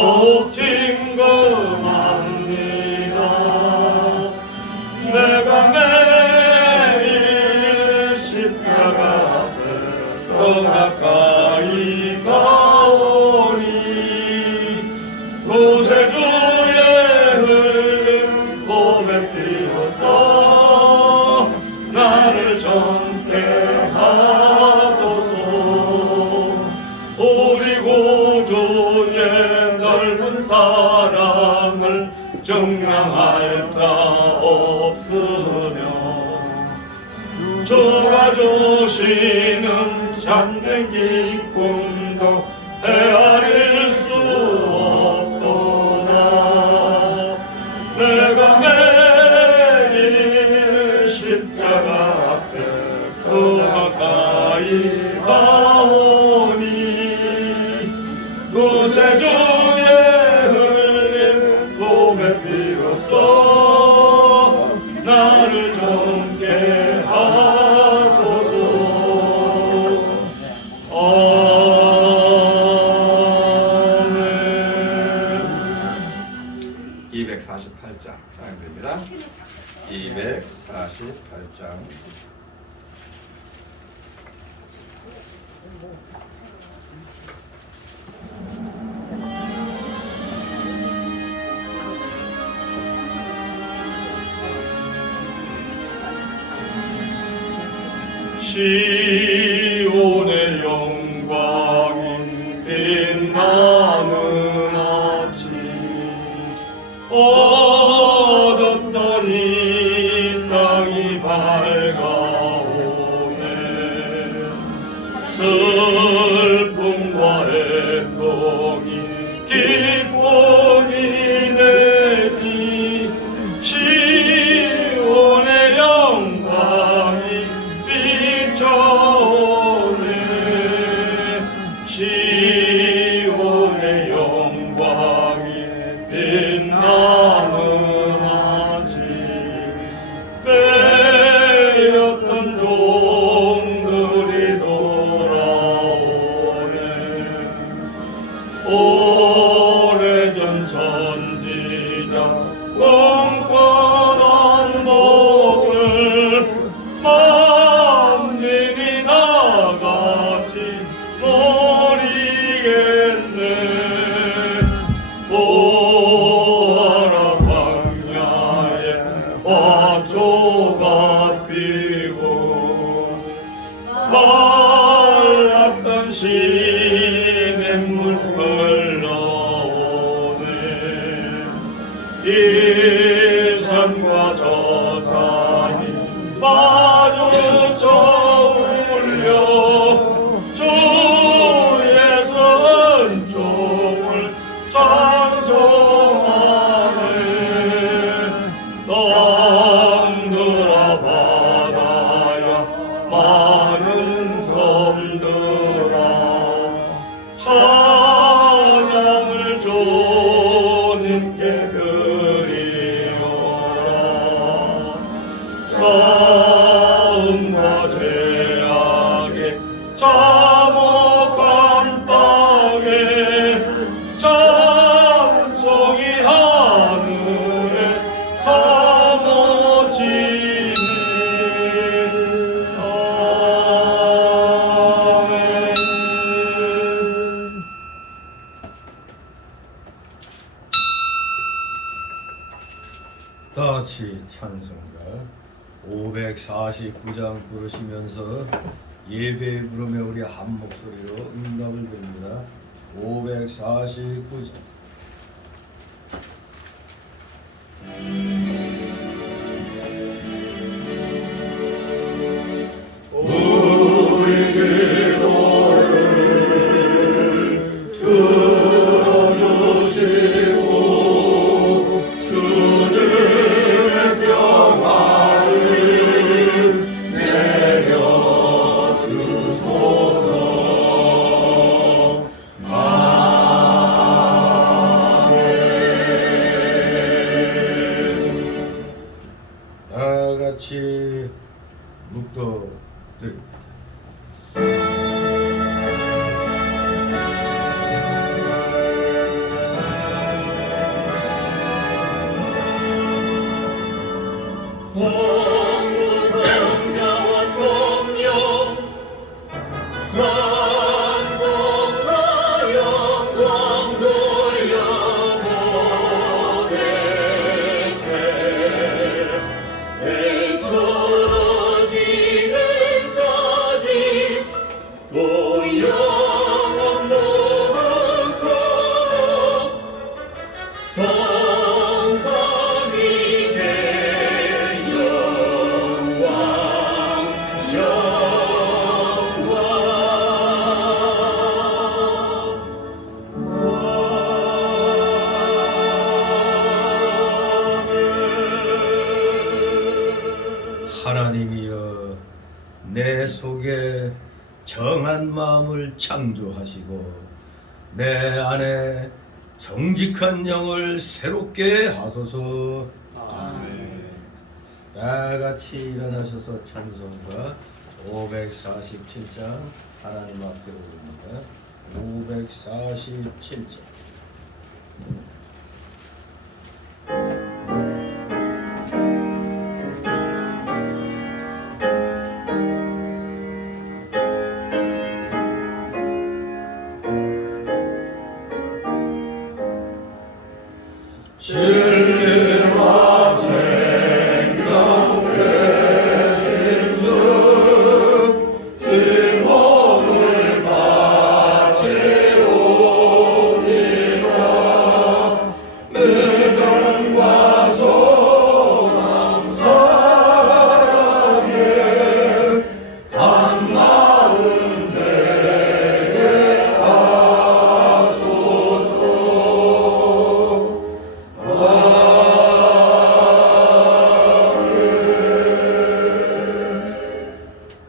더욱 진검합니다. 내가 매일 십자가 앞에 더 가까이 가오니 구세주의 흘린 고백 띄어서 나를 정케 하소서. 우리 구주의 넓은 사랑을 증명할 자 없으며 주가 주시는 참된 기쁨도 헤아릴 수 없도다. 내가 매일 십자가 앞에 그 가까이 가오니 구세주의 흘린 고백 비로소 나를 정케 하소서. 아멘. 248장 사용됩니다. 248장. 시온의 영광이 빛나는 아침 어둡던 이 땅이 밝아오네. 슬픔과 애통이 기쁨이 내리 시온의 영광이 비춰오네. 시온의 영광이 빛나는 아침 빼였던 종들이 돌아오네. 오래전 선지자 꿈꾸던 복을 만민이 나같이 노리겠네. 보아라 광야에 화초가 피고 말랐던 시냇물 흘러오네. 이 산과 저 산이 마주쳐 울려 주의 은총을 찬송하네. 땅들아 바다야 많은 섬들아 찬양을 주님께 드리오라. 싸움과 죄악에 참혹한 땅에 찬송이 하늘에 사모지니. 아멘. 다같이 찬송가 549장 부르시면서 예배 부르며 우리 한 목소리로 응답을 드립니다. 549장. 우리 기도를 들어주시고 주님의 평화를 내려주소서. 아멘. 속에 정한 마음을 창조하시고 내 안에 정직한 영을 새롭게 하소서. 아멘. 다 같이 일어나셔서 찬송가 547장 하나님 앞에 오릅니다. 547장. 진리와 생명 되신 주, 이 몸을 바치옵니다. 믿음과 소망 사랑에 한 마음 되게 하소서.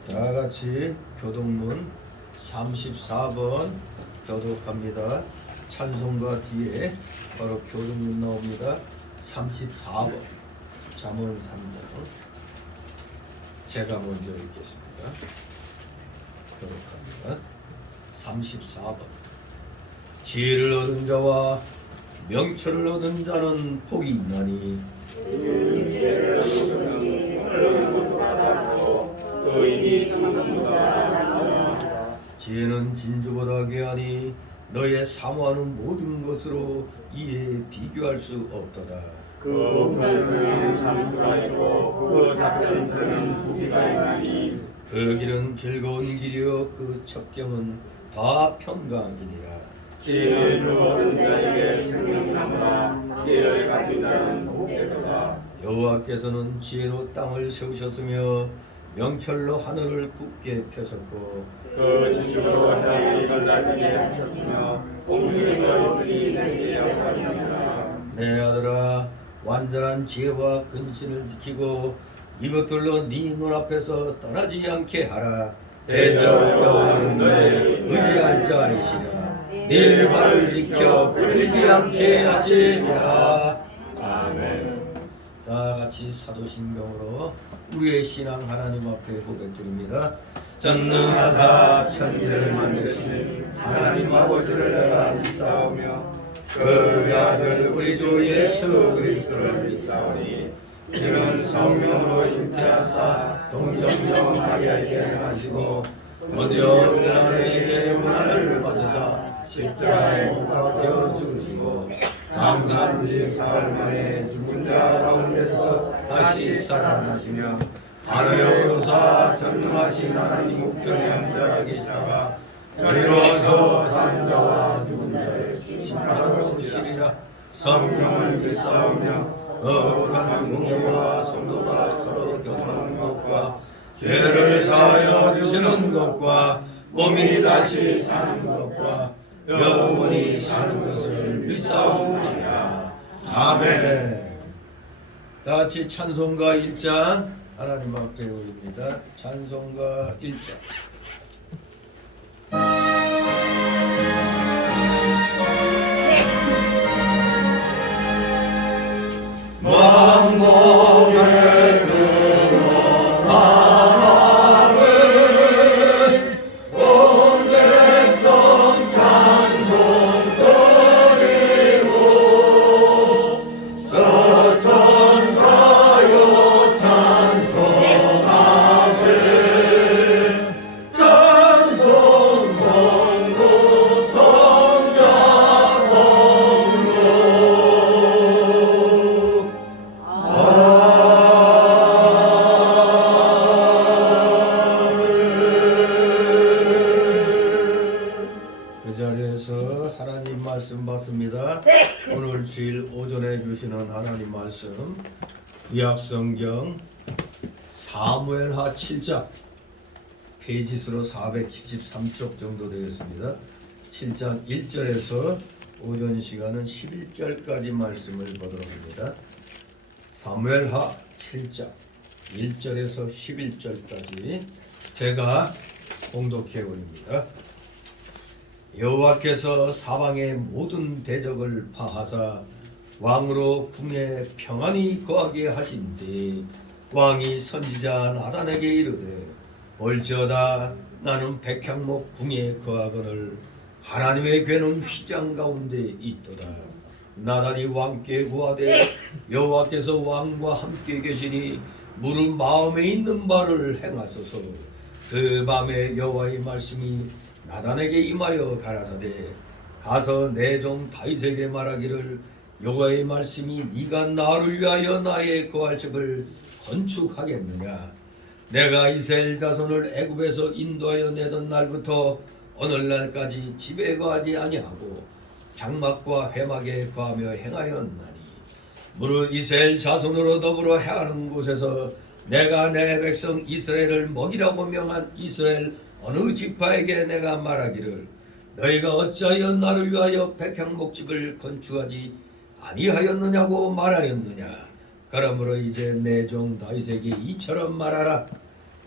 다 같이 교동문 34번 교독합니다. 찬송가 뒤에 바로 교동문 나옵니다. 34번 잠언 3장 제가 먼저 읽겠습니다. 교독합니다. 34번 지혜를 얻은 자와 명철을 얻은 자는 복이 있나니 지혜는 진주보다 귀하니 너의 사모하는 모든 것으로 이에 비교할 수 없도다. 그 별은 잠수가 있고 그 작은 새는 부귀가 있나니 그 길은 즐거운 길이요 그 첩경은 다 평강이니라. 지혜를 얻은 자에게 생명나무라. 지혜를 가진 자는 복되도다. 여호와께서는 지혜로 땅을 세우셨으며 명철로 하늘을 굳게 펴셨고 그 진주로 자기 갈라지게 하셨으며 공중에서 있으니 내게 하셨느니라. 내 아들아 완전한 지혜와 근신을 지키고 이것들로 네 눈앞에서 떠나지 않게 하라. 대저 여호와는 너의 의지할 자이시라. 네 발을 지켜 끌리지 않게 하시리라. 아멘. 다 같이 사도신경으로 우리의 신앙 하나님 앞에 고백드립니다. 전능하사 천지를 만드신 하나님 아버지를 내가 믿사오며 그 아들 우리 주 예수 그리스도를 믿사오니 이는 성령으로 잉태하사 동정녀 마리아에게 하시고 본디오 빌라도에게 문안을 받으사 십자가에 못 박혀 죽으시고 장사한 지 사흘 만에 죽은 자 가운데서 다시 살아나시며 하늘에 오르사 전능하신 하나님 우편에 앉아 계시다가 이로서 산 자와 죽은 자의 심판으로 오시리라. 성령을 믿사오며 거룩한 공예와 성도가 서로 교통하는 것과 죄를 사하여 주시는 것과 몸이 다시 사는 것과 영원히 사는 것을 믿사옵나이다. 아멘. 다같이 찬송가 1장 하나님 앞에 올립니다. 찬송가 1장. 왕복의 근원 하나님 온 백성 찬송 드리고 서천사여 찬송하세 찬송 성도 성자 성로 그 자리에서 하나님 말씀 받습니다. 오늘 주일 오전에 주시는 하나님 말씀 구약성경 사무엘하 7장 페이지수로 473쪽 정도 되겠습니다. 7장 1절에서 오전 시간은 11절까지 말씀을 보도록 합니다. 사무엘하 7장 1절에서 11절까지 제가 봉독해 올립니다. 여호와께서 사방의 모든 대적을 파하사 왕으로 궁에 평안히 거하게 하신 뒤 왕이 선지자 나단에게 이르되 볼지어다 나는 백향목 궁에 거하거늘 하나님의 괴는 휘장 가운데 있도다. 나단이 왕께 구하되 여호와께서 왕과 함께 계시니 무릇 마음에 있는 바를 행하소서. 그 밤에 여호와의 말씀이 나단에게 임하여 가라사대 가서 내 종 다윗에게 말하기를 여호와의 말씀이 네가 나를 위하여 나의 거할 집을 건축하겠느냐. 내가 이스라엘 자손을 애굽에서 인도하여 내던 날부터 오늘날까지 집에 거하지 아니하고 장막과 회막에 거하며 행하였나니 무릇 이스라엘 자손으로 더불어 행하는 곳에서 내가 내 백성 이스라엘을 먹이라고 명한 이스라엘 어느 지파에게 내가 말하기를 너희가 어찌하여 나를 위하여 백향목집을 건축하지 아니하였느냐고 말하였느냐. 그러므로 이제 내 종 다윗에게 이처럼 말하라.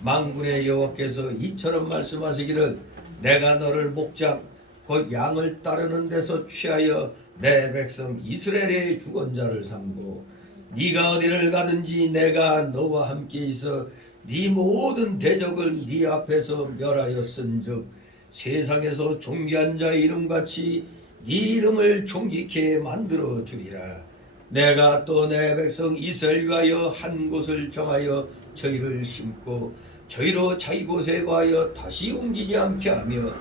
만군의 여호와께서 이처럼 말씀하시기를 내가 너를 목장 곧 양을 따르는 데서 취하여 내 백성 이스라엘의 주권자를 삼고 네가 어디를 가든지 내가 너와 함께 있어 네 모든 대적을 네 앞에서 멸하였은즉 세상에서 존귀한 자의 이름같이 네 이름을 존귀케 만들어 주리라. 내가 또 내 백성 이스라엘 위하여 한 곳을 정하여 저희를 심고 저희로 자기 곳에 가하여 다시 옮기지 않게 하며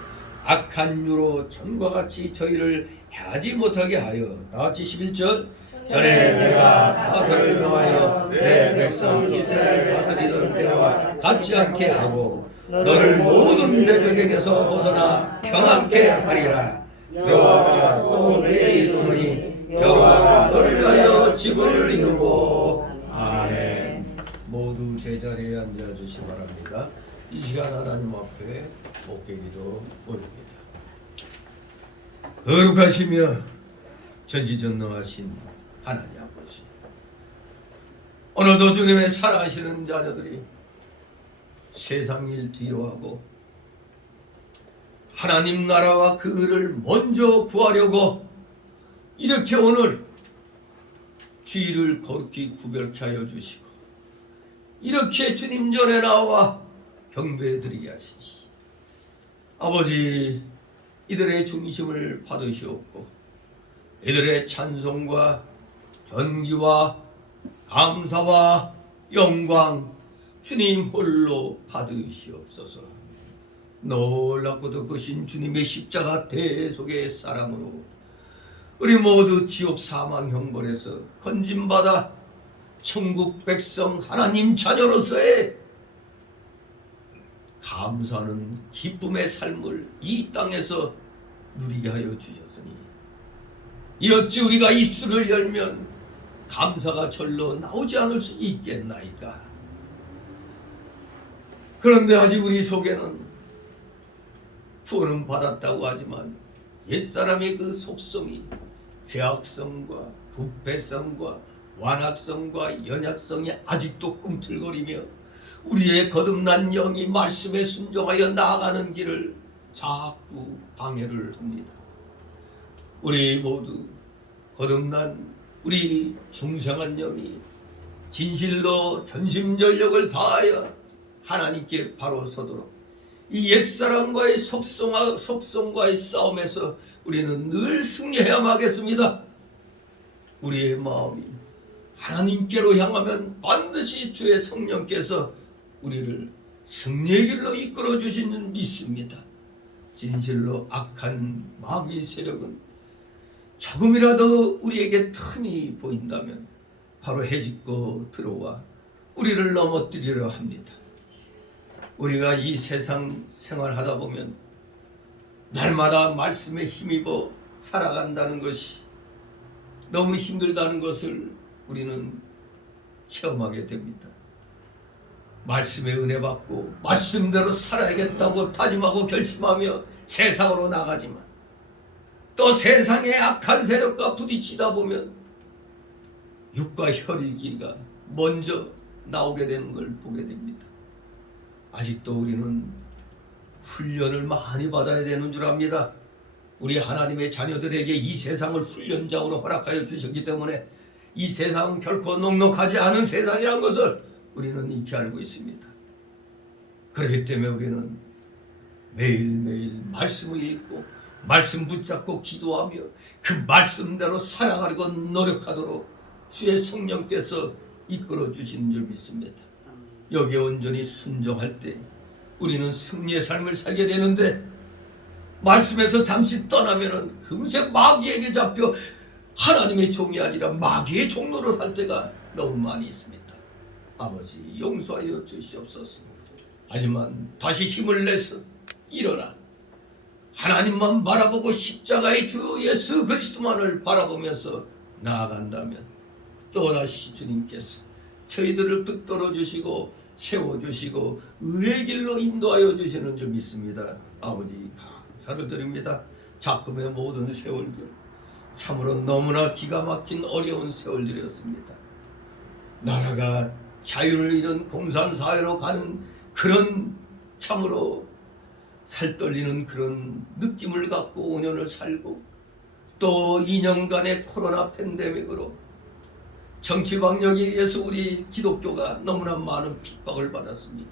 악한 유로 전과 같이 저희를 해하지 못하게 하여. 다같이 11절 전에 내가 사설을 명하여 내 백성 이스라엘 다스리던 때와 같지 않게 하고 너를 모든 대적에게서 벗어나 평안케 하리라. 여호와가 또 내일 이르노니 여호와가 너를 위하여 집을 이루고. 아멘. 모두 제자리에 앉아주시 기 바랍니다. 이 시간 하나님 앞에 목회기도 올립니다. 거룩하시며 전지전능하신 하나님 아버지, 오늘도 주님의 사랑하시는 자녀들이 세상 일 뒤로하고 하나님 나라와 그 의를 먼저 구하려고 이렇게 오늘 주일을 거룩히 구별케 하여 주시고 이렇게 주님 전에 나와 경배드리게 하시지. 아버지, 이들의 중심을 받으시옵고 이들의 찬송과 전기와 감사와 영광 주님 홀로 받으시옵소서. 놀랍고도 크신 주님의 십자가 대속의 사랑으로 우리 모두 지옥 사망 형벌에서 건짐받아 천국 백성 하나님 자녀로서의 감사하는 기쁨의 삶을 이 땅에서 누리게 하여 주셨으니 어찌 우리가 입술을 열면 감사가 절로 나오지 않을 수 있겠나이까. 그런데 아직 우리 속에는 구원은 받았다고 하지만 옛사람의 그 속성이 죄악성과 부패성과 완악성과 연약성이 아직도 꿈틀거리며 우리의 거듭난 영이 말씀에 순종하여 나아가는 길을 자꾸 방해를 합니다. 우리 모두 거듭난 우리 중생한 영이 진실로 전심전력을 다하여 하나님께 바로 서도록 이 옛사람과의 속성과의 싸움에서 우리는 늘 승리해야만 하겠습니다. 우리의 마음이 하나님께로 향하면 반드시 주의 성령께서 우리를 승리의 길로 이끌어 주시는 믿습니다. 진실로 악한 마귀 세력은 조금이라도 우리에게 틈이 보인다면 바로 해집고 들어와 우리를 넘어뜨리려 합니다. 우리가 이 세상 생활하다 보면 날마다 말씀에 힘입어 살아간다는 것이 너무 힘들다는 것을 우리는 체험하게 됩니다. 말씀의 은혜 받고 말씀대로 살아야겠다고 다짐하고 결심하며 세상으로 나가지만 또 세상의 악한 세력과 부딪히다 보면 육과 혈일기가 먼저 나오게 되는 걸 보게 됩니다. 아직도 우리는 훈련을 많이 받아야 되는 줄 압니다. 우리 하나님의 자녀들에게 이 세상을 훈련장으로 허락하여 주셨기 때문에 이 세상은 결코 녹록하지 않은 세상이라는 것을 우리는 익히 알고 있습니다. 그렇기 때문에 우리는 매일매일 말씀을 읽고 말씀 붙잡고 기도하며 그 말씀대로 살아가려고 노력하도록 주의 성령께서 이끌어 주시는 줄 믿습니다. 여기에 온전히 순종할 때 우리는 승리의 삶을 살게 되는데, 말씀에서 잠시 떠나면은 금세 마귀에게 잡혀 하나님의 종이 아니라 마귀의 종로를 할 때가 너무 많이 있습니다. 아버지 용서하여 주시옵소서. 하지만 다시 힘을 내서 일어나 하나님만 바라보고 십자가의 주 예수 그리스도만을 바라보면서 나아간다면 또다시 주님께서 저희들을 붙들어 주시고 세워주시고 의의 길로 인도하여 주시는 줄 믿습니다. 아버지 감사를 드립니다. 작금의 모든 세월들 참으로 너무나 기가 막힌 어려운 세월들이었습니다. 나라가 자유를 잃은 공산사회로 가는 그런 참으로 살떨리는 그런 느낌을 갖고 5년을 살고, 또 2년간의 코로나 팬데믹으로 정치 방역에 의해서 우리 기독교가 너무나 많은 핍박을 받았습니다.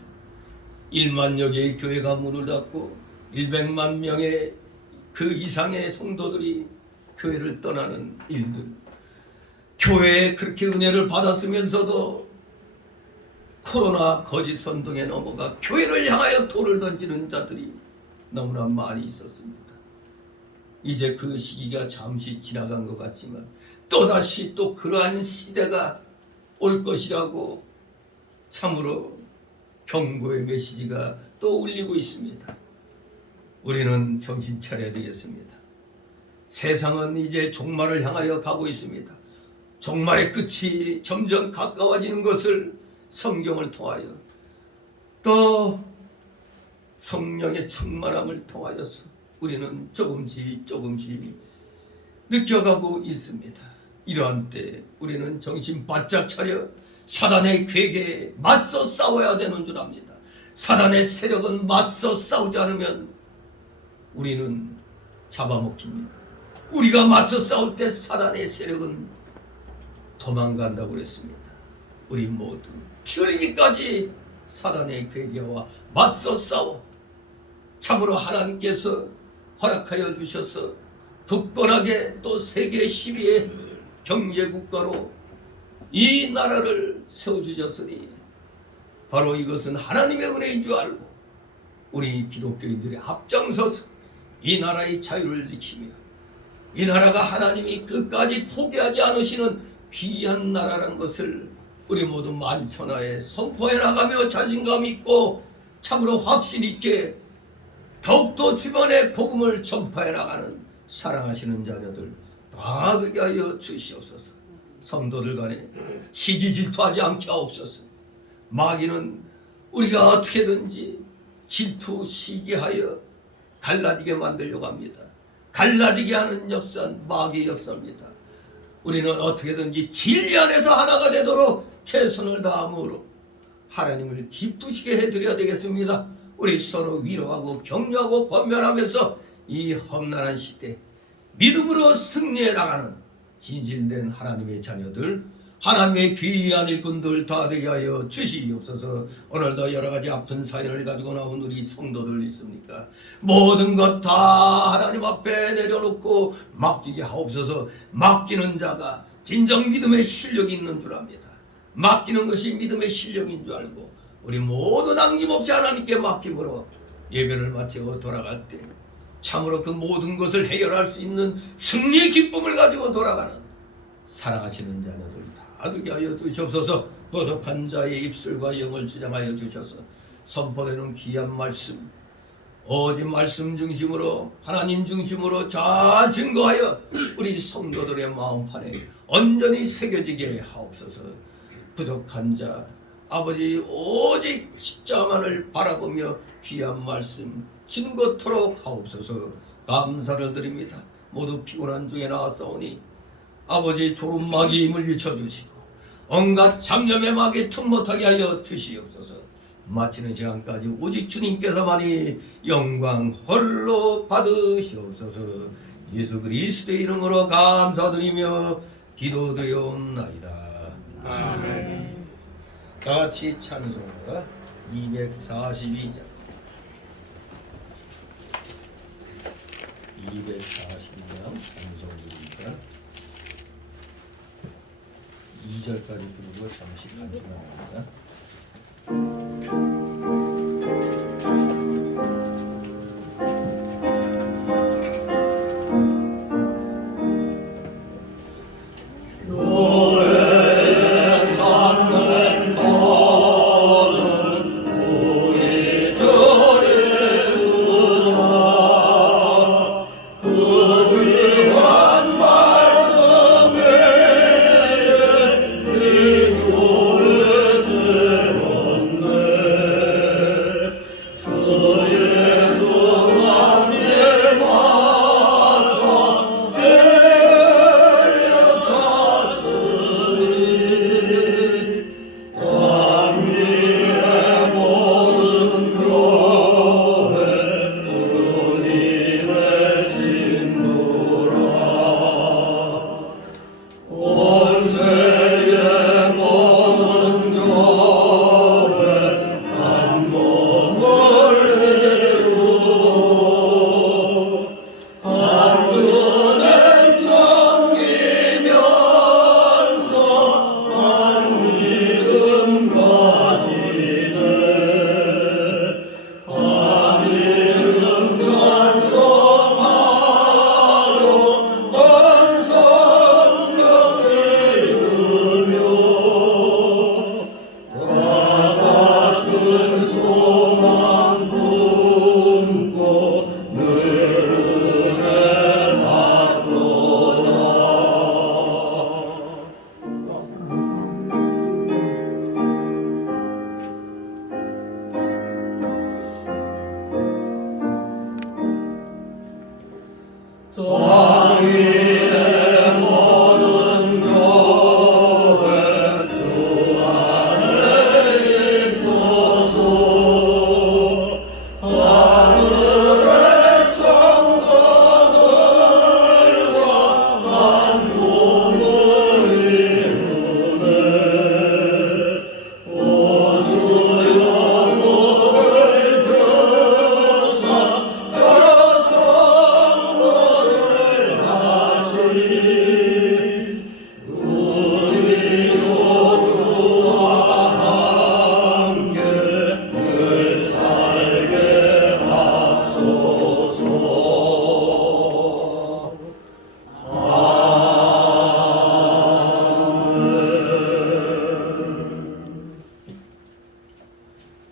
1만여 개의 교회가 문을 닫고 100만 명의 그 이상의 성도들이 교회를 떠나는 일들, 교회에 그렇게 은혜를 받았으면서도 코로나 거짓 선동에 넘어가 교회를 향하여 돌을 던지는 자들이 너무나 많이 있었습니다. 이제 그 시기가 잠시 지나간 것 같지만 또다시 또 그러한 시대가 올 것이라고 참으로 경고의 메시지가 또 울리고 있습니다. 우리는 정신 차려야 되겠습니다. 세상은 이제 종말을 향하여 가고 있습니다. 종말의 끝이 점점 가까워지는 것을 성경을 통하여 또 성령의 충만함을 통하여서 우리는 조금씩 느껴가고 있습니다. 이러한 때 우리는 정신 바짝 차려 사단의 괴계에 맞서 싸워야 되는 줄 압니다. 사단의 세력은 맞서 싸우지 않으면 우리는 잡아먹힙니다. 우리가 맞서 싸울 때 사단의 세력은 도망간다고 그랬습니다. 우리 모두 피 흘리기까지 사단의 괴계와 맞서 싸워 참으로 하나님께서 허락하여 주셔서 굳건하게 또 세계 10위의 경제국가로 이 나라를 세워주셨으니 바로 이것은 하나님의 은혜인 줄 알고 우리 기독교인들이 앞장서서 이 나라의 자유를 지키며 이 나라가 하나님이 끝까지 포기하지 않으시는 귀한 나라라는 것을 우리 모두 만천하에 선포해 나가며 자신감 있고 참으로 확신 있게 더욱더 주변에 복음을 전파해 나가는 사랑하시는 자녀들 다 되게 하여 주시옵소서. 성도들 간에 시기 질투하지 않게 하옵소서. 마귀는 우리가 어떻게든지 질투 시기하여 갈라지게 만들려고 합니다. 갈라지게 하는 역사는 마귀의 역사입니다. 우리는 어떻게든지 진리 안에서 하나가 되도록 최선을 다함으로 하나님을 기쁘시게 해드려야 되겠습니다. 우리 서로 위로하고 격려하고 권면하면서 이 험난한 시대 믿음으로 승리해 나가는 진실된 하나님의 자녀들, 하나님의 귀한 일꾼들 다 되게 하여 주시옵소서. 오늘도 여러 가지 아픈 사연을 가지고 나온 우리 성도들 있습니까? 모든 것 다 하나님 앞에 내려놓고 맡기게 하옵소서. 맡기는 자가 진정 믿음의 실력이 있는 줄 압니다. 맡기는 것이 믿음의 실력인 줄 알고 우리 모두 남김없이 하나님께 맡김으로 예배를 마치고 돌아갈 때 참으로 그 모든 것을 해결할 수 있는 승리의 기쁨을 가지고 돌아가는 사랑하시는 자녀들 다 되게 하여 주시옵소서. 거룩한 자의 입술과 영을 주장하여 주셔서 선포되는 귀한 말씀 오직 말씀 중심으로 하나님 중심으로 잘 증거하여 우리 성도들의 마음판에 온전히 새겨지게 하옵소서. 부족한 자 아버지 오직 십자만을 바라보며 귀한 말씀 진거토록 하옵소서. 감사를 드립니다. 모두 피곤한 중에 나왔사오니 아버지 조름마귀 물리쳐 주시고 온갖 잡념의 마귀 틈 못하게 하여 주시옵소서. 마치는 시간까지 오직 주님께서만이 영광 홀로 받으시옵소서. 예수 그리스도의 이름으로 감사드리며 기도드려옵나이다. 아멘. 다 같이 찬송가 242장 242장 찬송입니다. 2절까지 부르고 잠시 간증합니다.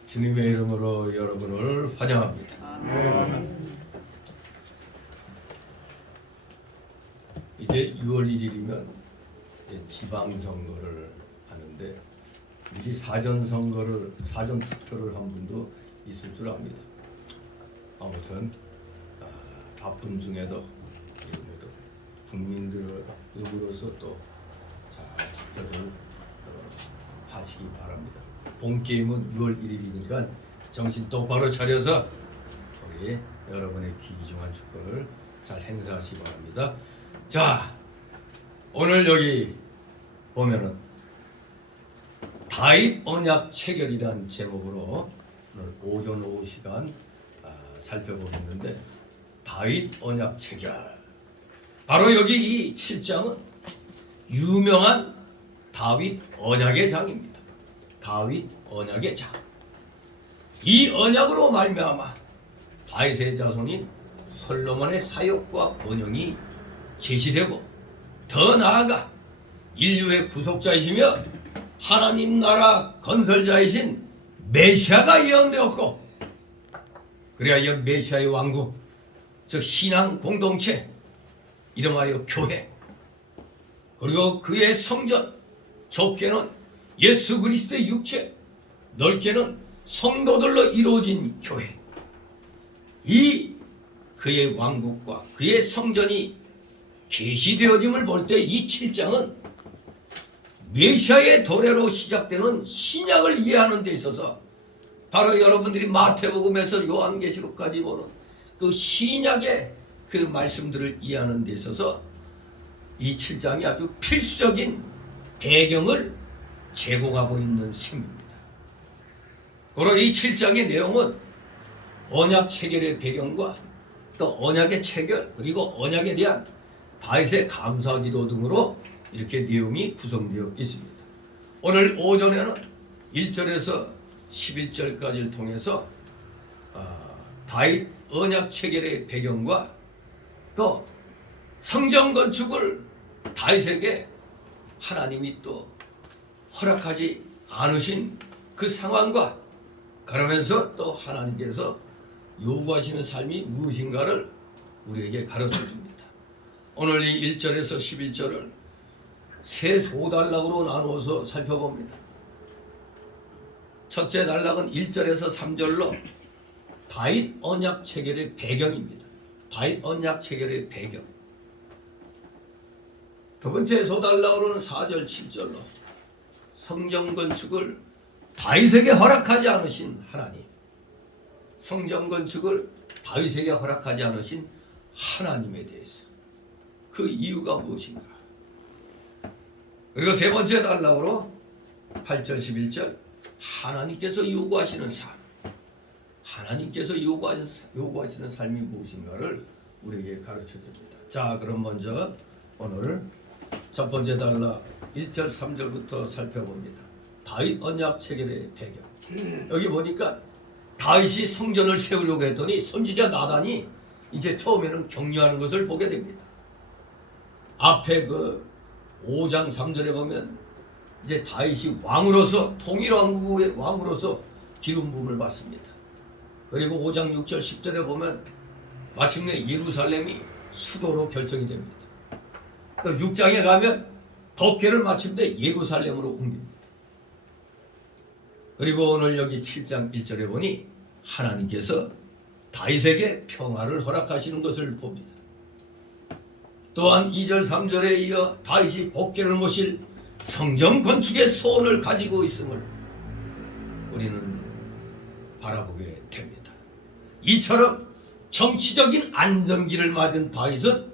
주님의 이름으로 여러분을 환영합니다. 이제 6월 1일이면 지방선거를 하는데 미리 사전 투표를 한 분도 있을 줄 압니다. 아무튼 바쁜 중에도 국민들으로서 또 잘 투표를 하시기 바랍니다. 본 게임은 6월 1일이니까 정신 똑바로 차려서 우리 여러분의 귀중한 축복을 잘 행사하시기 바랍니다. 자, 오늘 여기 보면은 다윗 언약 체결이란 제목으로 오늘 오전 오후 시간 살펴보겠는데, 다윗 언약 체결, 바로 여기 이 7장은 유명한 다윗 언약의 장입니다. 다윗 언약의 장. 이 언약으로 말미암아 다윗의 자손인 솔로몬의 사역과 번영이 제시되고, 더 나아가 인류의 구속자이시며 하나님 나라 건설자이신 메시아가 예언되었고, 그래야 메시아의 왕국, 즉 신앙 공동체, 이름하여 교회, 그리고 그의 성전, 좁게는 예수 그리스도의 육체, 넓게는 성도들로 이루어진 교회, 이 그의 왕국과 그의 성전이 계시되어짐을 볼 때 이 7장은 메시아의 도래로 시작되는 신약을 이해하는 데 있어서 바로 여러분들이 마태복음에서 요한계시록까지 보는 그 신약의 그 말씀들을 이해하는 데 있어서 이 7장이 아주 필수적인 배경을 제공하고 있는 셈입니다. 바로 이 7장의 내용은 언약 체결의 배경과 또 언약의 체결 그리고 언약에 대한 다윗의 감사기도 등으로 이렇게 내용이 구성되어 있습니다. 오늘 오전에는 1절에서 11절까지를 통해서 다윗 언약 체결의 배경과 또 성전 건축을 다윗에게 하나님이 또 허락하지 않으신 그 상황과 그러면서 또 하나님께서 요구하시는 삶이 무엇인가를 우리에게 가르쳐 줍니다. 오늘 이 1절에서 11절을 세 소단락으로 나누어서 살펴봅니다. 첫째 단락은 1절에서 3절로 다윗 언약 체결의 배경입니다. 다윗 언약 체결의 배경. 두 번째 소단락으로는 4절 7절로 성전 건축을 다윗에게 허락하지 않으신 하나님, 성전 건축을 다윗에게 허락하지 않으신 하나님에 대해서 그 이유가 무엇인가. 그리고 세 번째 단락으로 8절 11절 하나님께서 요구하시는 삶, 하나님께서 요구하시는 삶이 무엇인가를 우리에게 가르쳐 줍니다. 자, 그럼 먼저 오늘 첫 번째 단락 1절 3절부터 살펴봅니다. 다윗 언약 체결의 배경. 여기 보니까 다윗이 성전을 세우려고 했더니 선지자 나단이 이제 처음에는 격려하는 것을 보게 됩니다. 앞에 그 5장 3절에 보면 이제 다윗이 왕으로서 통일왕국의 왕으로서 기름 부음을 받습니다. 그리고 5장 6절 10절에 보면 마침내 예루살렘이 수도로 결정이 됩니다. 또 6장에 가면 덕계를 마침내 예루살렘으로 옮깁니다. 그리고 오늘 여기 7장 1절에 보니 하나님께서 다윗에게 평화를 허락하시는 것을 봅니다. 또한 2절 3절에 이어 다윗이 복귀를 모실 성전 건축의 소원을 가지고 있음을 우리는 바라보게 됩니다. 이처럼 정치적인 안정기를 맞은 다윗은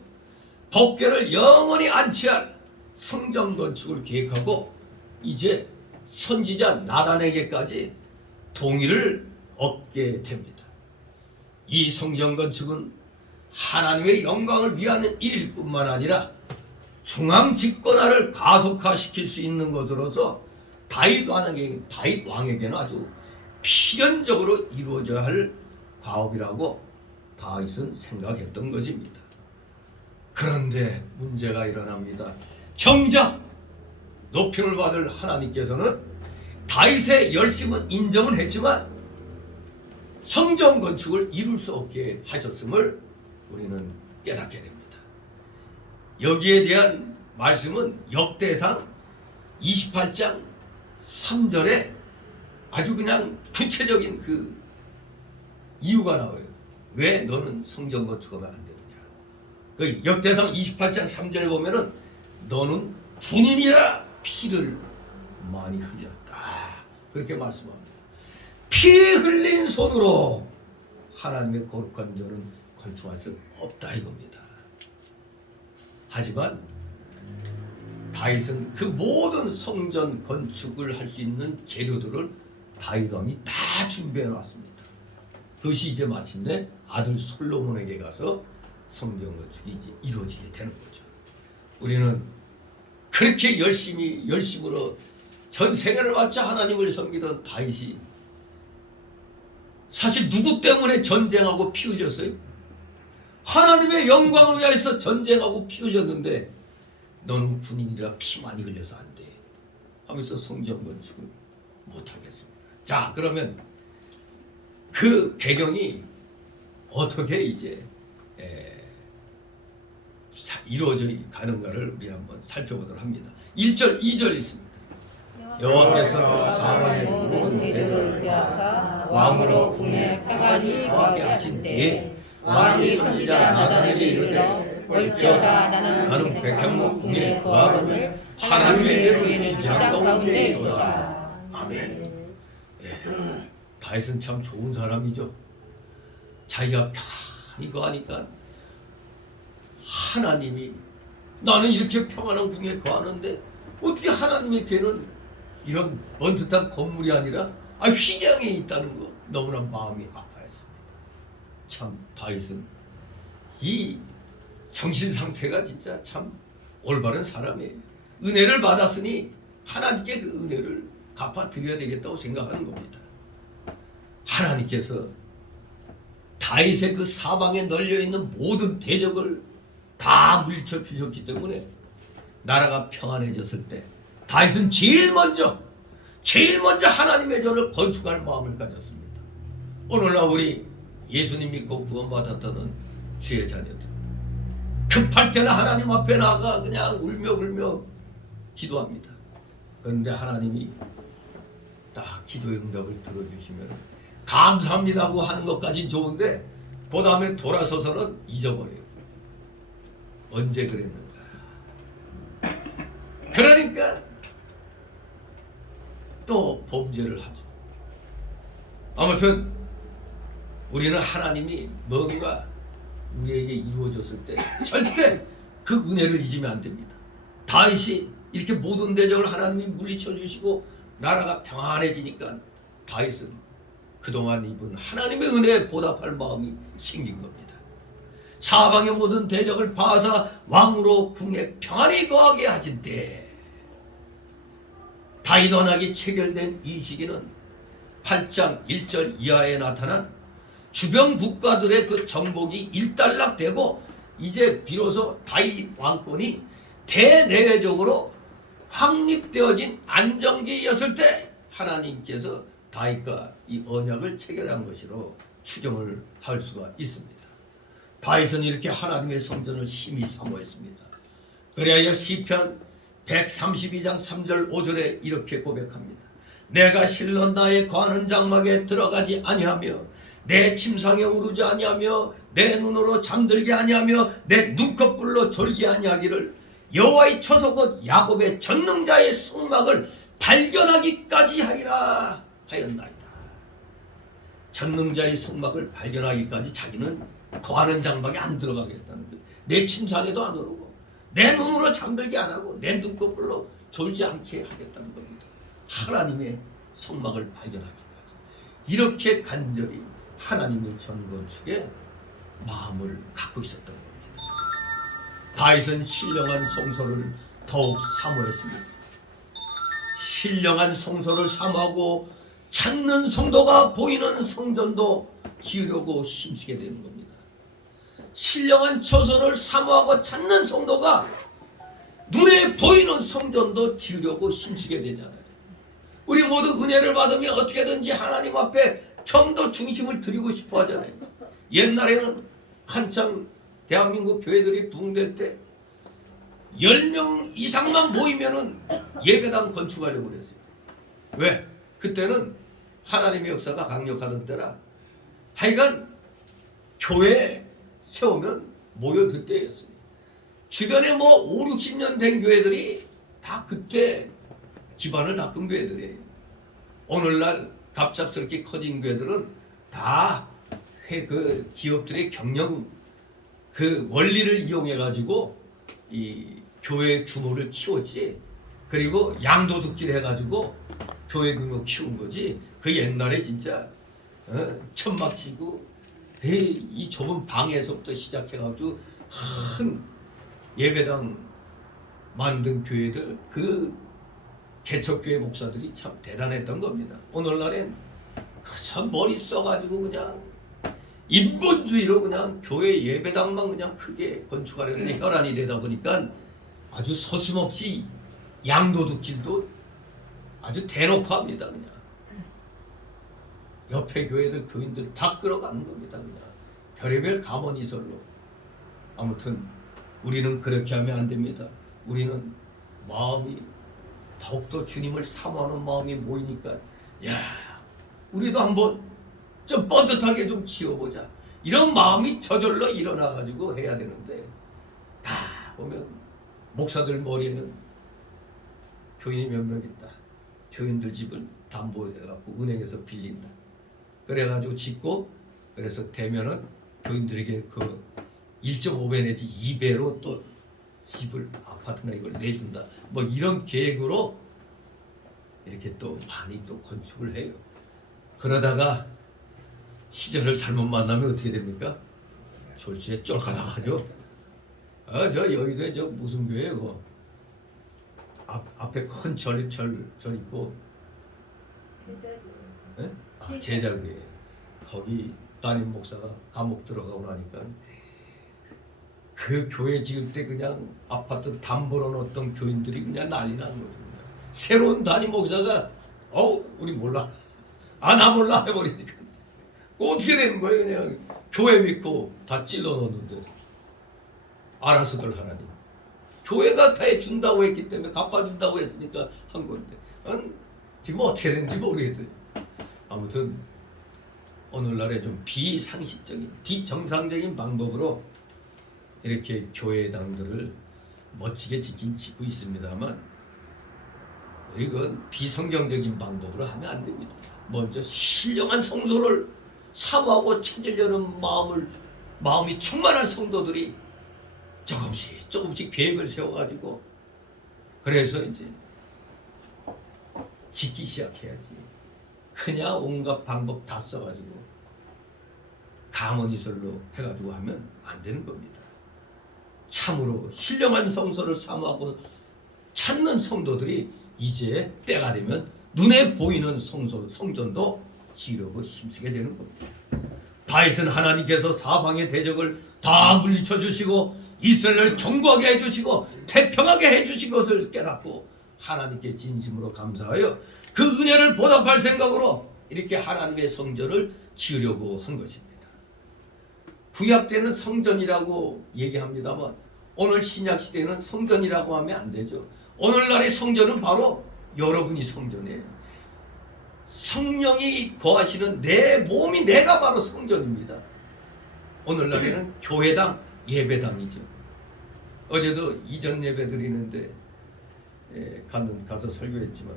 복귀를 영원히 안치할 성전 건축을 계획하고 이제 선지자 나단에게까지 동의를 얻게 됩니다. 이 성전 건축은 하나님의 영광을 위하는 일일 뿐만 아니라 중앙 집권화를 가속화시킬 수 있는 것으로서 다윗 왕에게는 아주 필연적으로 이루어져야 할 과업이라고 다윗은 생각했던 것입니다. 그런데 문제가 일어납니다. 정작 높임을 받을 하나님께서는 다윗의 열심은 인정은 했지만 성전 건축을 이룰 수 없게 하셨음을 우리는 깨닫게 됩니다. 여기에 대한 말씀은 역대상 28장 3절에 아주 그냥 구체적인 그 이유가 나와요. 왜 너는 성전 건축하면 안 되느냐. 그 역대상 28장 3절에 보면은 너는 군인이라 피를 많이 흘렸다. 그렇게 말씀합니다. 피 흘린 손으로 하나님의 거룩한 전은 건축할 수 없다 이겁니다. 하지만 다윗은 그 모든 성전 건축을 할 수 있는 재료들을 다윗 왕이 다 준비해 놨습니다. 그것이 이제 마침내 아들 솔로몬에게 가서 성전 건축이 이제 이루어지게 되는 거죠. 우리는 그렇게 열심으로 전 생애를 바쳐 하나님을 섬기던 다윗이 사실 누구 때문에 전쟁하고 피 흘렸어요? 하나님의 영광을 위해서 전쟁하고 피 흘렸는데 너는 군인이라 피 많이 흘려서 안 돼 하면서 성전 건축을 못하겠습니다. 자, 그러면 그 배경이 어떻게 이제 이루어져 가는가를 우리 한번 살펴보도록 합니다. 1절 2절 있습니다. 여호와께서 사람의 모든 대적을 피하사 왕으로 궁에 평안히 거하게 하신 때에 왕이 선지자 나단에게 이르되 볼지어다 나는 백향목 궁에 거하거늘 하나님의 이름을 주장 가운데 있도다. 아멘. 다윗은 참 좋은 사람이죠. 자기가 편히 거하니까 하나님이 나는 이렇게 평안한 궁에 거하는데 어떻게 하나님의 괴는 이런 번듯한 건물이 아니라 휘장에 있다는 거 너무나 마음이 아파했습니다. 참 다윗은 이 정신 상태가 진짜 참 올바른 사람이에요. 은혜를 받았으니 하나님께 그 은혜를 갚아드려야 되겠다고 생각하는 겁니다. 하나님께서 다윗의 그 사방에 널려있는 모든 대적을 다 물리쳐 주셨기 때문에 나라가 평안해졌을 때 다윗은 제일 먼저 하나님의 전을 건축할 마음을 가졌습니다. 오늘날 우리 예수님 믿고 구원받았다는 주의 자녀들, 급할 때는 하나님 앞에 나가 그냥 울며 기도합니다. 그런데 하나님이 딱 기도의 응답을 들어주시면 감사합니다고 하는 것까진 좋은데 그 다음에 돌아서서는 잊어버려요. 언제 그랬는가. 그러니까 또 범죄를 하죠. 아무튼 우리는 하나님이 뭔가 우리에게 이루어졌을 때 절대 그 은혜를 잊으면 안 됩니다. 다윗이 이렇게 모든 대적을 하나님이 물리쳐 주시고 나라가 평안해지니까 다윗은 그동안 입은 하나님의 은혜에 보답할 마음이 생긴 겁니다. 사방의 모든 대적을 파하사 왕으로 궁에 평안히 거하게 하신 때 다윗 언약이 체결된 이 시기는 8장 1절 이하에 나타난 주변 국가들의 그 정복이 일단락되고 이제 비로소 다윗 왕권이 대내외적으로 확립되어진 안정기였을 때 하나님께서 다윗과 이 언약을 체결한 것으로 추정을 할 수가 있습니다. 다윗은 이렇게 하나님의 성전을 심히 사모했습니다. 그래야 시편 132장 3절 5절에 이렇게 고백합니다. 내가 실로 나의 거하는 장막에 들어가지 아니하며 내 침상에 오르지 아니하며 내 눈으로 잠들게 아니하며 내 눈꺼풀로 졸게 아니하기를 여호와의 처소 곧 야곱의 전능자의 성막을 발견하기까지 하리라 하였나이다. 전능자의 성막을 발견하기까지 자기는 거하는 장막에 안 들어가겠다는 거예요. 내 침상에도 안 오르고 내 눈으로 잠들게 안 하고 내 눈꺼풀로 졸지 않게 하겠다는 겁니다. 하나님의 성막을 발견하기까지 이렇게 간절히 하나님의 전건축에 마음을 갖고 있었던 겁니다. 다윗은 신령한 성소를 더욱 사모했습니다. 신령한 성소를 사모하고 찾는 성도가 보이는 성전도 지으려고 힘쓰게 되는 겁니다. 신령한 처소를 사모하고 찾는 성도가 눈에 보이는 성전도 지으려고 힘쓰게 되잖아요. 우리 모두 은혜를 받으면 어떻게든지 하나님 앞에 정도 중심을 드리고 싶어 하잖아요. 옛날에는 한창 대한민국 교회들이 붕댈 때 10명 이상만 모이면은 예배당 건축하려고 그랬어요. 왜? 그때는 하나님의 역사가 강력하던 때라 하여간 교회 세우면 모여들 때였어요. 주변에 뭐 5, 60년 된 교회들이 다 그때 기반을 닦은 교회들이에요. 오늘날 갑작스럽게 커진 교회들은 다 그 기업들의 경영 그 원리를 이용해 가지고 이 교회 규모를 키웠지. 그리고 양도둑질 해가지고 교회 규모 키운 거지. 그 옛날에 진짜 천막 치고 이 좁은 방에서부터 시작해가지고 큰 예배당 만든 교회들 그 개척교회 목사들이 참 대단했던 겁니다. 오늘날엔 그저 머리 써가지고 그냥 인본주의로 그냥 교회 예배당만 그냥 크게 건축하려는 혈안이 되다 보니까 아주 서슴없이 양도둑질도 아주 대놓고 합니다. 그냥 옆에 교회들 교인들 다 끌어가는 겁니다. 그냥 별의별 감언이설로. 아무튼 우리는 그렇게 하면 안 됩니다. 우리는 마음이 더욱더 주님을 사모하는 마음이 모이니까 야 우리도 한번 좀 뻗듯하게 좀 지어보자. 이런 마음이 저절로 일어나가지고 해야 되는데 다 보면 목사들 머리에는 교인이 몇 명 있다. 교인들 집을 담보해갖고 은행에서 빌린다. 그래가지고 짓고 그래서 되면은 교인들에게 그 1.5배 내지 2배로 또 집을 아파트나 이걸 내준다. 뭐 이런 계획으로 이렇게 또 많이 또 건축을 해요. 그러다가 시절을 잘못 만나면 어떻게 됩니까? 졸지에 쫄가닥하죠. 저 여의도에 저 무슨 교회예요? 앞에 큰 절 있고 예? 제자교회. 거기 담임 목사가 감옥 들어가고 나니까 그 교회 지을 때 그냥 아파트 담보로 넣었던 교인들이 그냥 난리 나는 거죠. 새로운 담임 목사가 우리 몰라. 나 몰라 해버리니까 어떻게 되는 거예요? 그냥 교회 믿고 다 찔러 넣었는데 알아서들 하나님. 교회가 다 해준다고 했기 때문에 갚아준다고 했으니까 한 건데 지금 어떻게 되는지 모르겠어요. 아무튼 오늘날에 좀 비상식적인 비정상적인 방법으로 이렇게 교회당들을 멋지게 짓고 있습니다만 이건 비성경적인 방법으로 하면 안 됩니다. 먼저 신령한 성도를 사모하고 찾으려는 마음이 충만한 성도들이 조금씩 계획을 세워가지고 그래서 이제 짓기 시작해야지. 그냥 온갖 방법 다 써가지고 가문이설로 해가지고 하면 안 되는 겁니다. 참으로 신령한 성소를 사모하고 찾는 성도들이 이제 때가 되면 눈에 보이는 성전도 지으려고 힘쓰게 되는 겁니다. 다윗은 하나님께서 사방의 대적을 다 물리쳐 주시고 이스라엘을 견고하게 해주시고 태평하게 해주신 것을 깨닫고 하나님께 진심으로 감사하여 그 은혜를 보답할 생각으로 이렇게 하나님의 성전을 지으려고 한 것입니다. 구약 때는 성전이라고 얘기합니다만 오늘 신약 시대에는 성전이라고 하면 안 되죠. 오늘날의 성전은 바로 여러분이 성전이에요. 성령이 거하시는 내 몸이 내가 바로 성전입니다. 오늘날에는 교회당, 예배당이죠. 어제도 이전 예배 드리는데 가서 설교했지만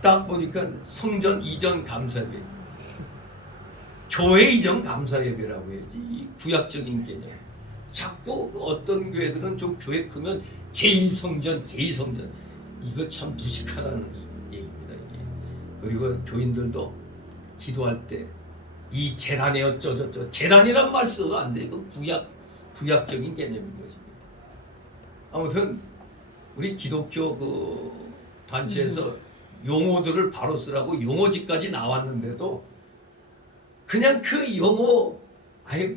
딱 보니까 성전 이전 감사 예배, 교회 이전 감사 예배라고 해야지. 이 구약적인 개념. 자꾸 어떤 교회들은 좀 교회 크면 제1성전, 제2성전 이거 참 무식하다는 얘기입니다. 이게. 그리고 교인들도 기도할 때 이 재단에 어쩌저쩌 재단이란 말 써도 안 돼. 이거 구약적인 개념인 것입니다. 아무튼 우리 기독교 그 단체에서 용어들을 바로 쓰라고 용어집까지 나왔는데도 그냥 그 용어 아예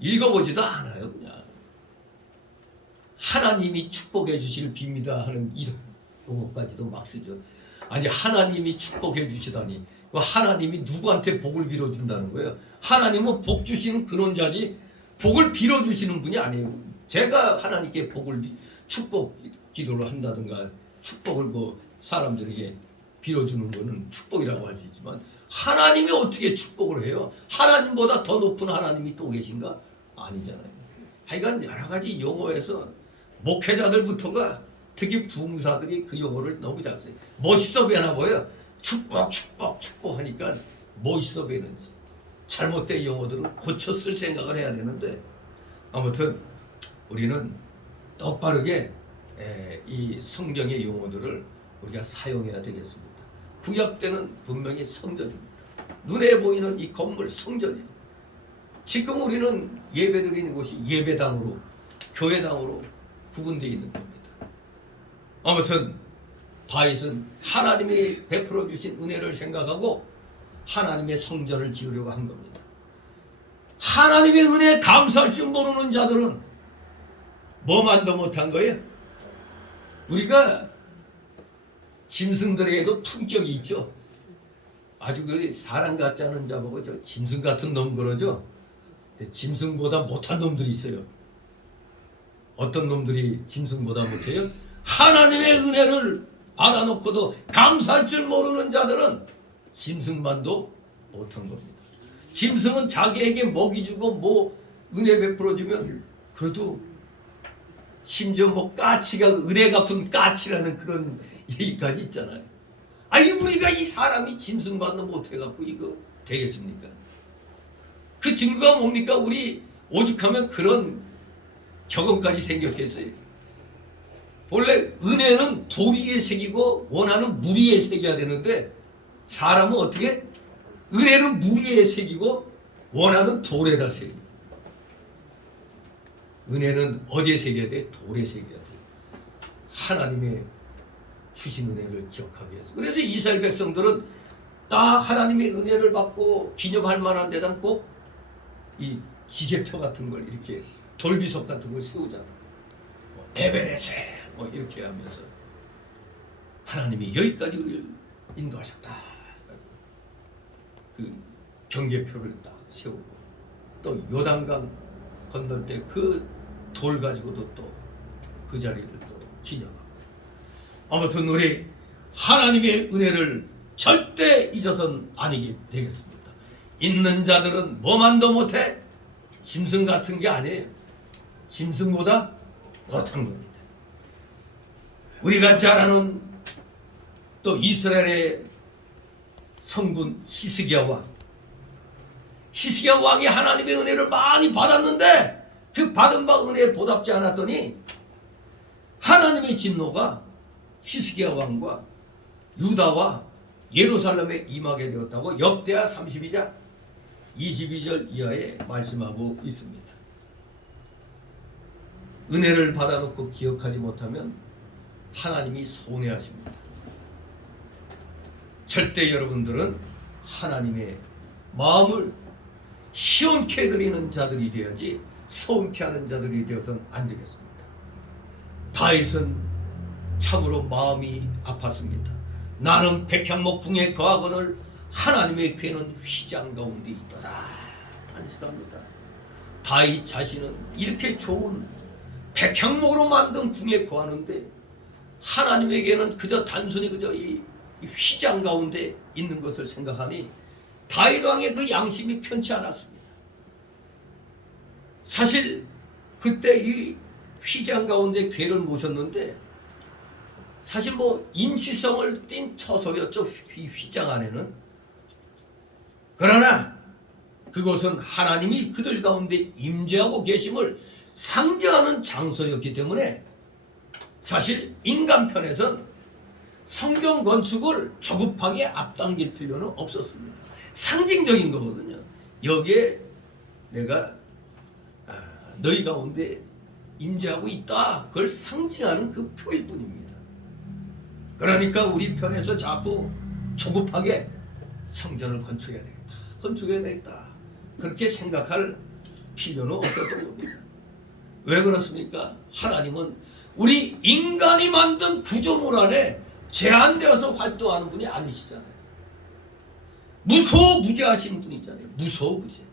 읽어보지도 않아요. 그냥 하나님이 축복해 주시를 빕니다 하는 이런 용어까지도 막 쓰죠. 아니 하나님이 축복해 주시다니 하나님이 누구한테 복을 빌어준다는 거예요. 하나님은 복 주시는 근원자지 복을 빌어주시는 분이 아니에요. 제가 하나님께 축복 기도를 한다든가 축복을 뭐 사람들에게 빌어주는 거는 축복이라고 할 수 있지만 하나님이 어떻게 축복을 해요? 하나님보다 더 높은 하나님이 또 계신가? 아니잖아요. 하여간 여러 가지 용어에서 목회자들부터가 특히 부흥사들이 그 용어를 너무 잘 써요. 멋있어 보이나 보여요. 축복 하니까 멋있어 보이는지 잘못된 용어들은 고쳐 쓸 생각을 해야 되는데 아무튼 우리는 똑바르게 이 성경의 용어들을 우리가 사용해야 되겠습니다. 구약 때는 분명히 성전입니다. 눈에 보이는 이 건물 성전이에요. 지금 우리는 예배드리는 곳이 예배당으로 교회당으로 구분되어 있는 겁니다. 아무튼 다윗은 하나님이 베풀어 주신 은혜를 생각하고 하나님의 성전을 지으려고 한 겁니다. 하나님의 은혜에 감사할 줄 모르는 자들은 뭐만도 못한 거예요. 우리가 짐승들에게도 품격이 있죠. 아주 그 사람 같지 않은 자보고 저 짐승 같은 놈 그러죠. 짐승보다 못한 놈들이 있어요. 어떤 놈들이 짐승보다 못해요? 하나님의 은혜를 받아놓고도 감사할 줄 모르는 자들은 짐승만도 못한 겁니다. 짐승은 자기에게 먹이 주고 뭐 은혜 베풀어 주면 그래도 심지어 뭐 까치가 은혜 갚은 까치라는 그런 얘기까지 있잖아요. 아니 우리가 이 사람이 짐승반도 못해갖고 이거 되겠습니까? 그 증거가 뭡니까? 우리 오죽하면 그런 격언까지 생겼겠어요. 원래 은혜는 돌 위에 새기고 원하는 물 위에 새겨야 되는데 사람은 어떻게? 은혜는 물 위에 새기고 원하는 돌에다 새기고. 은혜는 어디에 새겨야 돼? 돌에 새겨야 돼. 하나님의 주신 은혜를 기억하기 위해서. 그래서 이스라엘 백성들은 딱 하나님의 은혜를 받고 기념할 만한 데다 꼭 이 지게표 같은 걸 이렇게 돌비석 같은 걸 세우잖아. 에베레세 뭐 이렇게 하면서 하나님이 여기까지 우리를 인도하셨다. 그 경계표를 딱 세우고 또 요단강 건널 때 그 돌 가지고도 또 그 자리를 또 기념하고. 아무튼 우리 하나님의 은혜를 절대 잊어서는 아니게 되겠습니다. 있는 자들은 뭐만도 못해? 짐승 같은 게 아니에요. 짐승보다 못한 겁니다. 우리가 잘 아는 또 이스라엘의 성군 히스기야 왕. 히스기야 왕이 하나님의 은혜를 많이 받았는데 그 받은 바 은혜에 보답지 않았더니 하나님의 진노가 히스기야 왕과 유다와 예루살렘에 임하게 되었다고 역대하 32장 22절 이하에 말씀하고 있습니다. 은혜를 받아놓고 기억하지 못하면 하나님이 손해하십니다. 절대 여러분들은 하나님의 마음을 시원케 드리는 자들이 되어야지 소음케 하는 자들이 되어서는 안 되겠습니다. 다윗은 참으로 마음이 아팠습니다. 나는 백향목 궁에 거하거늘 하나님의 괴는 휘장 가운데 있도다. 단식합니다. 다윗 자신은 이렇게 좋은 백향목으로 만든 궁에 거하는데 하나님에게는 그저 단순히 그저 이 휘장 가운데 있는 것을 생각하니 다윗 왕의 그 양심이 편치 않았습니다. 사실 그때 이 휘장 가운데 괴를 모셨는데 사실 뭐 임시성을 띈 처소였죠. 이 휘장 안에는. 그러나 그것은 하나님이 그들 가운데 임재하고 계심을 상징하는 장소였기 때문에 사실 인간 편에선 성경 건축을 조급하게 앞당길 필요는 없었습니다. 상징적인 거거든요. 여기에 내가 너희 가운데 임재하고 있다. 그걸 상징하는 그 표일 뿐입니다. 그러니까 우리 편에서 자꾸 조급하게 성전을 건축해야 되겠다. 건축해야 되겠다. 그렇게 생각할 필요는 없었던 겁니다. 왜 그렇습니까? 하나님은 우리 인간이 만든 구조물 안에 제한되어서 활동하는 분이 아니시잖아요. 무소무제하신 분이잖아요. 무소무제.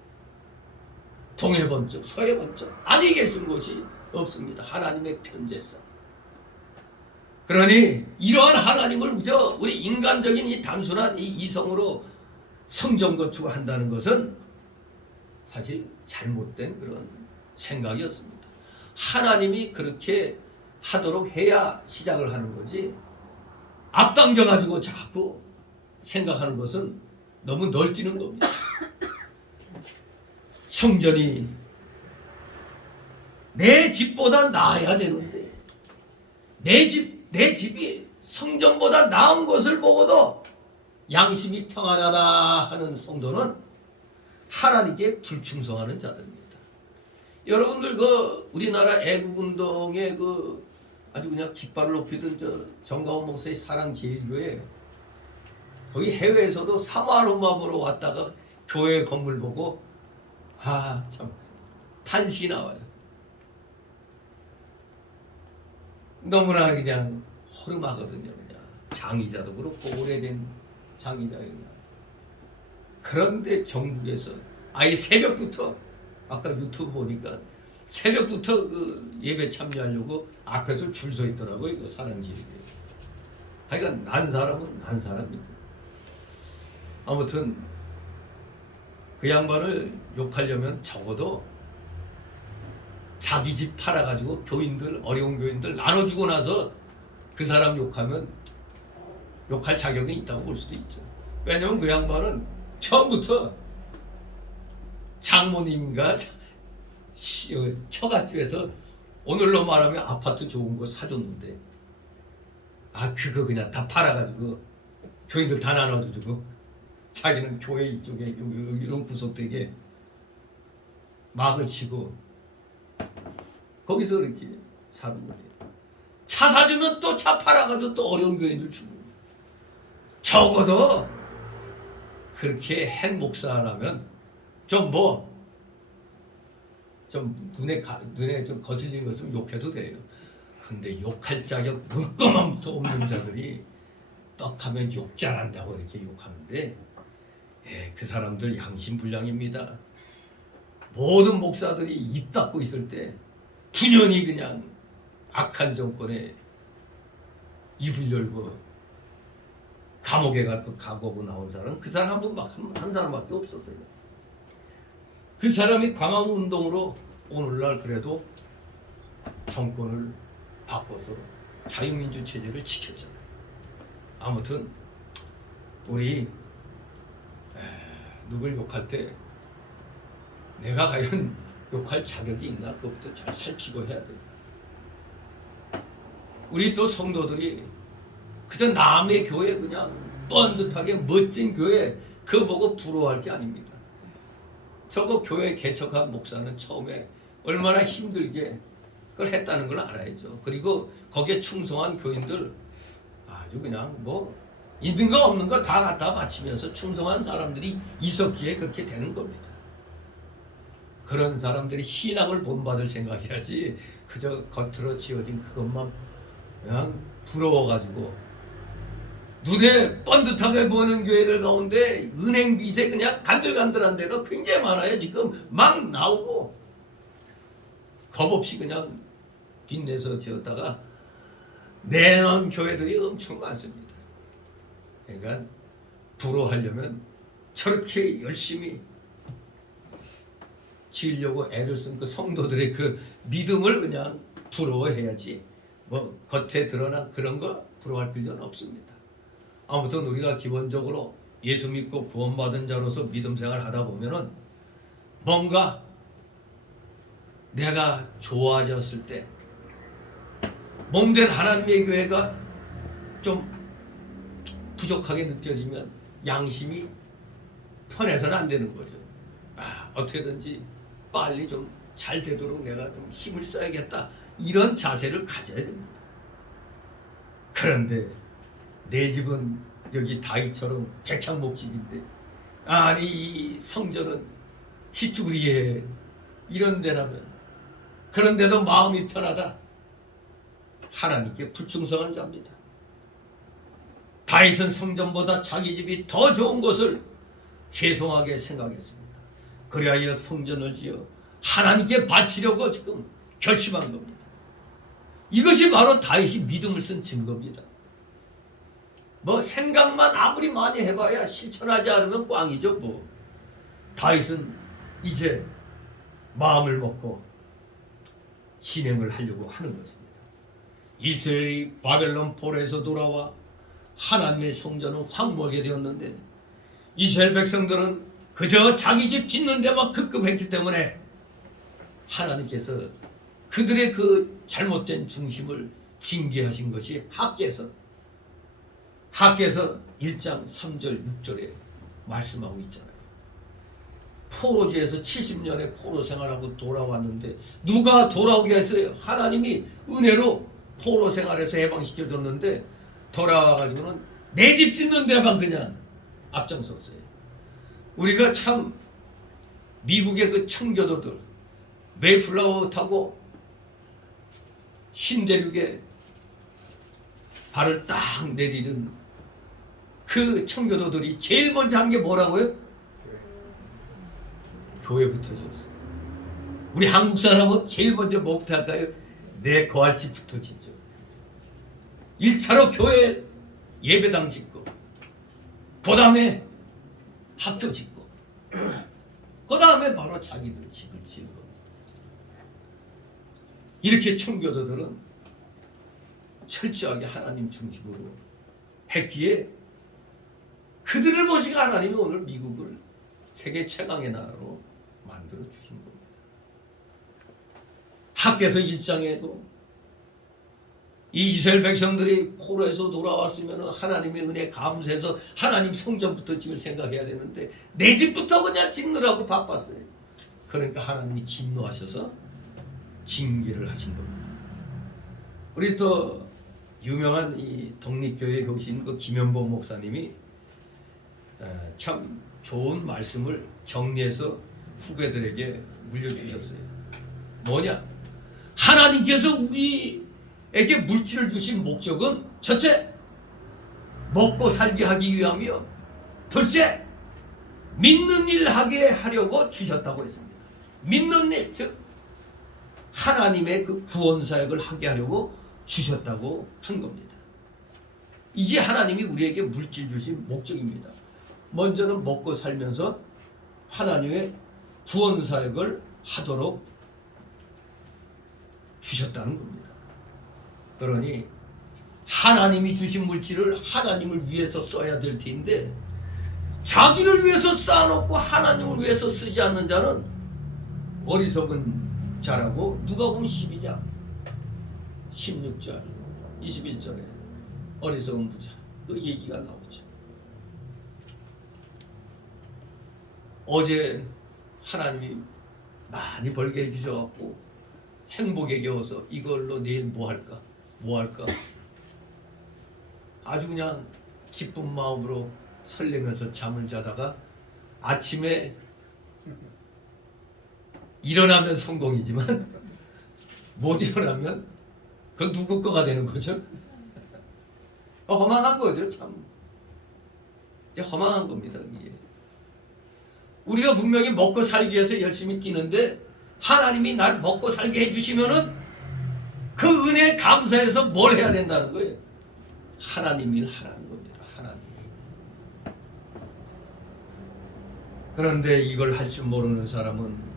동해 번쩍 서해 번쩍 아니 계신 곳이 없습니다. 하나님의 편재성. 그러니 이러한 하나님을 그저 우리 인간적인 이 단순한 이 이성으로 성전 건축을 한다는 것은 사실 잘못된 그런 생각이었습니다. 하나님이 그렇게 하도록 해야 시작을 하는 거지 앞당겨 가지고 자꾸 생각하는 것은 너무 널뛰는 겁니다. 성전이 내 집보다 나아야 되는데 내 집이 성전보다 나은 것을 보고도 양심이 평안하다 하는 성도는 하나님께 불충성하는 자들입니다. 여러분들 그 우리나라 애국운동의 그 아주 그냥 깃발을 높이던 저 정가원 목사의 사랑제일교회 거기 해외에서도 사마로마보러 왔다가 교회 건물 보고 참 탄식이 나와요. 너무나 그냥 허름하거든요. 그냥 장의자도 그렇고 오래된 장의자예요. 그런데 전국에서 아예 새벽부터 아까 유튜브 보니까 새벽부터 그 예배 참여하려고 앞에서 줄 서 있더라고요. 그 사랑제일교회. 하여간 난 사람은 난 사람이고 아무튼 그 양반을 욕하려면 적어도 자기 집 팔아가지고 교인들 어려운 교인들 나눠주고 나서 그 사람 욕하면 욕할 자격이 있다고 볼 수도 있죠. 왜냐면 그 양반은 처음부터 장모님과 처갓집에서 오늘로 말하면 아파트 좋은 거 사줬는데 그거 그냥 다 팔아가지고 교인들 다 나눠주고 자기는 교회 이쪽에 이런 구석되게 막을 치고 거기서 이렇게 사는 거예요. 차 사주면 또 차 팔아가지고 또 어려운 교인들 주고. 적어도 그렇게 한 목사라면 좀 눈에 좀 거슬리는 것은 욕해도 돼요. 근데 욕할 자격 눈꺼만부터 없는 자들이 떡하면 욕 잘한다고 이렇게 욕하는데, 그 사람들 양심불량입니다. 모든 목사들이 입 닫고 있을 때 분연히 그냥 악한 정권에 입을 열고 감옥에 가고 나온 사람은 그 사람 한 사람밖에 없었어요. 그 사람이 광화문운동으로 오늘날 그래도 정권을 바꿔서 자유민주 체제를 지켰잖아요. 아무튼 우리 누굴 욕할 때 내가 과연 욕할 자격이 있나 그것부터 잘 살피고 해야 돼요. 우리 또 성도들이 그저 남의 교회 그냥 뻔듯하게 멋진 교회 그거 보고 부러워할 게 아닙니다. 저거 교회 개척한 목사는 처음에 얼마나 힘들게 그걸 했다는 걸 알아야죠. 그리고 거기에 충성한 교인들 아주 그냥 있는 거 없는 거 다 갖다 바치면서 충성한 사람들이 있었기에 그렇게 되는 겁니다. 그런 사람들이 신앙을 본받을 생각해야지 그저 겉으로 지어진 그것만 그냥 부러워가지고 눈에 번듯하게 보이는 교회들 가운데 은행 빚에 그냥 간들간들한 데가 굉장히 많아요. 지금 막 나오고 겁없이 그냥 빚내서 지었다가 내놓은 교회들이 엄청 많습니다. 그러니까 부러워하려면 저렇게 열심히 지으려고 애를 쓴 그 성도들의 그 믿음을 그냥 부러워해야지 겉에 드러난 그런 거 부러워할 필요는 없습니다. 아무튼 우리가 기본적으로 예수 믿고 구원받은 자로서 믿음 생활 하다 보면은 뭔가 내가 좋아졌을 때 몸된 하나님의 교회가 좀 부족하게 느껴지면 양심이 편해서는 안 되는 거죠. 어떻게든지 빨리 좀 잘 되도록 내가 좀 힘을 써야겠다. 이런 자세를 가져야 됩니다. 그런데 내 집은 여기 다윗처럼 백향목 집인데 아니 이 성전은 희쭈그리에 이런 데라면 그런데도 마음이 편하다. 하나님께 불충성한 자입니다. 다윗은 성전보다 자기 집이 더 좋은 것을 죄송하게 생각했습니다. 그리하여 성전을 지어 하나님께 바치려고 지금 결심한 겁니다. 이것이 바로 다윗이 믿음을 쓴 증거입니다. 생각만 아무리 많이 해봐야 실천하지 않으면 꽝이죠. 다윗은 이제 마음을 먹고 진행을 하려고 하는 것입니다. 이스라엘이 바벨론 포로에서 돌아와 하나님의 성전은 황무하게 되었는데 이스라엘 백성들은 그저 자기 집 짓는 데만 급급했기 때문에 하나님께서 그들의 그 잘못된 중심을 징계하신 것이 학개서 1장 3절 6절에 말씀하고 있잖아요. 포로지에서 70년의 포로 생활하고 돌아왔는데 누가 돌아오게 했어요? 하나님이 은혜로 포로 생활에서 해방시켜줬는데 돌아와가지고는 내 집 짓는 데만 그냥 앞장섰어요. 우리가 참 미국의 그 청교도들 메이플라워 타고 신대륙에 발을 딱 내리는 그 청교도들이 제일 먼저 한 게 뭐라고요? 교회부터 졌어요. 우리 한국 사람은 제일 먼저 뭐부터 할까요? 내 거할집부터 짓죠. 1차로 교회 예배당 짓고 그 다음에 학교 짓고 그 다음에 바로 자기들 집을 짓고 이렇게 청교도들은 철저하게 하나님 중심으로 했기에 그들을 보시고 하나님이 오늘 미국을 세계 최강의 나라로 만들어 주신 겁니다. 학개서 1장에도 이 이스라엘 백성들이 포로에서 돌아왔으면 하나님의 은혜 감사해서 하나님 성전부터 지을 생각해야 되는데 내 집부터 그냥 짓느라고 바빴어요. 그러니까 하나님이 진노하셔서 징계를 하신 겁니다. 우리 또 유명한 이 독립교회 교신 그 김현보 목사님이 참 좋은 말씀을 정리해서 후배들에게 물려주셨어요. 뭐냐? 하나님께서 우리에게 물질을 주신 목적은 첫째, 먹고 살게 하기 위함이요. 둘째, 믿는 일 하게 하려고 주셨다고 했습니다. 믿는 일, 즉 하나님의 그 구원 사역을 하게 하려고 주셨다고 한 겁니다. 이게 하나님이 우리에게 물질 주신 목적입니다. 먼저는 먹고 살면서 하나님의 구원 사역을 하도록 주셨다는 겁니다. 그러니 하나님이 주신 물질을 하나님을 위해서 써야 될 텐데 자기를 위해서 쌓아놓고 하나님을 위해서 쓰지 않는 자는 어리석은 자라고 누가복음 12장 16절 21절에 어리석은 부자 그 얘기가 나오죠. 어제 하나님이 많이 벌게 해주셔갖고 행복에 겨워서 이걸로 내일 뭐 할까 아주 그냥 기쁜 마음으로 설레면서 잠을 자다가 아침에 일어나면 성공이지만 못 일어나면 그 누구 거가 되는 거죠? 허망한 거죠. 참 허망한 겁니다. 이게. 우리가 분명히 먹고 살기 위해서 열심히 뛰는데 하나님이 날 먹고 살게 해주시면은 그 은혜에 감사해서 뭘 해야 된다는 거예요? 하나님 일 하라는 겁니다. 하나님. 그런데 이걸 할 줄 모르는 사람은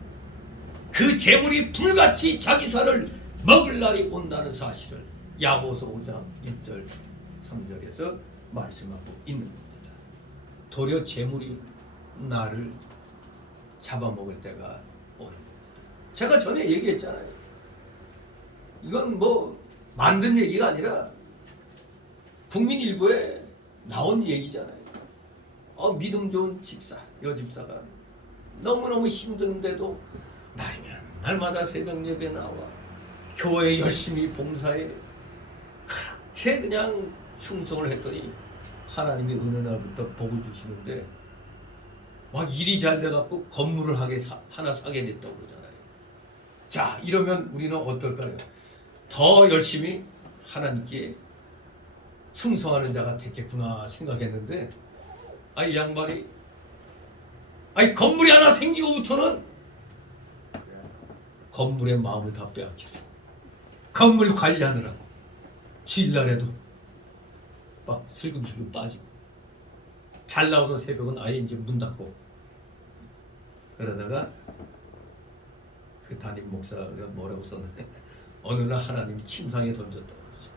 그 재물이 불같이 자기 살을 먹을 날이 온다는 사실을 야고보서 5장 1절 3절에서 말씀하고 있는 겁니다. 도리어 재물이 나를 잡아먹을 때가 오는 겁니다. 제가 전에 얘기했잖아요. 이건 뭐 만든 얘기가 아니라 국민일보에 나온 얘기잖아요. 믿음 좋은 집사, 여집사가 너무너무 힘든데도 날이면 날마다 새벽 예배 나와 교회 열심히 봉사해 그렇게 그냥 충성을 했더니 하나님이 어느 날부터 복을 주시는데 막 일이 잘 돼갖고 건물을 하나 사게 됐다고 그러잖아요. 자, 이러면 우리는 어떨까요? 더 열심히 하나님께 충성하는 자가 됐겠구나 생각했는데 이 양반이 건물이 하나 생기고부터는 건물의 마음을 다 빼앗겼어. 건물 관리하느라고 주일날에도 막 슬금슬금 빠지고 잘 나오는 새벽은 아예 이제 문 닫고 그러다가 그 담임 목사가 뭐라고 썼는데 어느 날 하나님이 침상에 던졌다고 그러죠.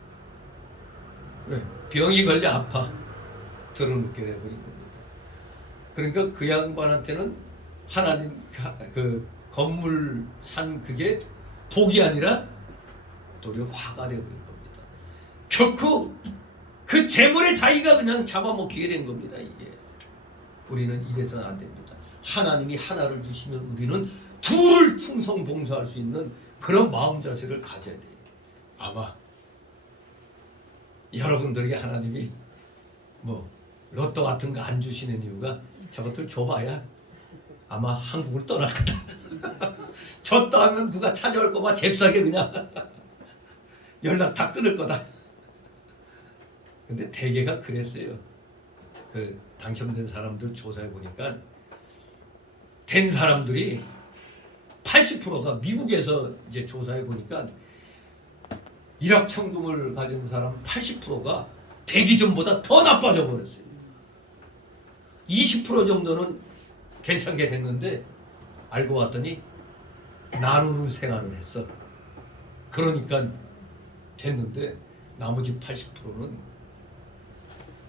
왜? 병이 걸려 아파 들어눕게 돼버린 겁니다. 그러니까 그 양반한테는 하나님 그 건물 산 그게 복이 아니라 도리어 화가 되어버린 겁니다. 결코 그 재물의 자기가 그냥 잡아먹히게 된 겁니다. 이게 우리는 이래서는 안 됩니다. 하나님이 하나를 주시면 우리는 둘을 충성 봉사할 수 있는 그런 마음 자세를 가져야 돼요. 아마 여러분들에게 하나님이 뭐 로또 같은 거 안 주시는 이유가 저것들 줘봐야 아마 한국을 떠날 거다. 줬다 하면 누가 찾아올 거봐 잽싸게 그냥 연락 다 끊을 거다. 근데 대개가 그랬어요. 그 당첨된 사람들 조사해 보니까 된 사람들이 80%가 미국에서 이제 조사해 보니까 일확천금을 가진 사람 80%가 되기 전보다 더 나빠져 버렸어요. 20% 정도는 괜찮게 됐는데 알고 봤더니 나누는 생활을 했어. 그러니까 됐는데 나머지 80%는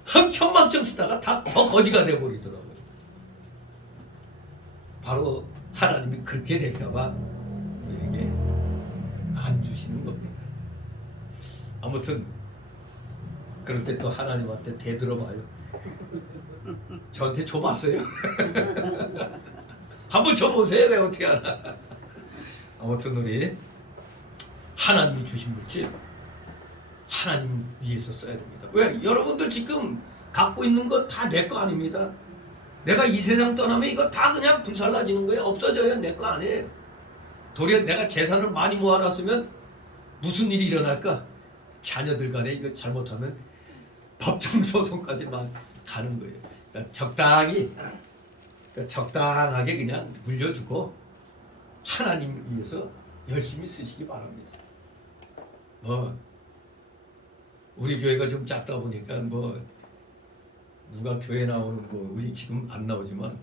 흥청망청 쓰다가 다 더 거지가 돼버리더라고요. 바로 하나님이 그렇게 될까봐 우리에게 안 주시는 겁니다. 아무튼 그럴 때 또 하나님한테 대들어봐요. 저한테 줘봤어요? 한번 줘보세요. 내가 어떻게 하나. 아무튼 우리 하나님이 주신 물질 하나님 위해서 써야 됩니다. 왜? 여러분들 지금 갖고 있는 거 다 내 거 아닙니다. 내가 이 세상 떠나면 이거 다 그냥 불살라지는 거예요. 없어져요. 내 거 아니에요. 도리어 내가 재산을 많이 모아놨으면 무슨 일이 일어날까? 자녀들 간에 이거 잘못하면 법정소송까지만 가는 거예요. 그러니까 적당하게 그냥 물려주고 하나님 위해서 열심히 쓰시기 바랍니다. 우리 교회가 좀 작다 보니까 누가 교회 나오는 거 우리 지금 안 나오지만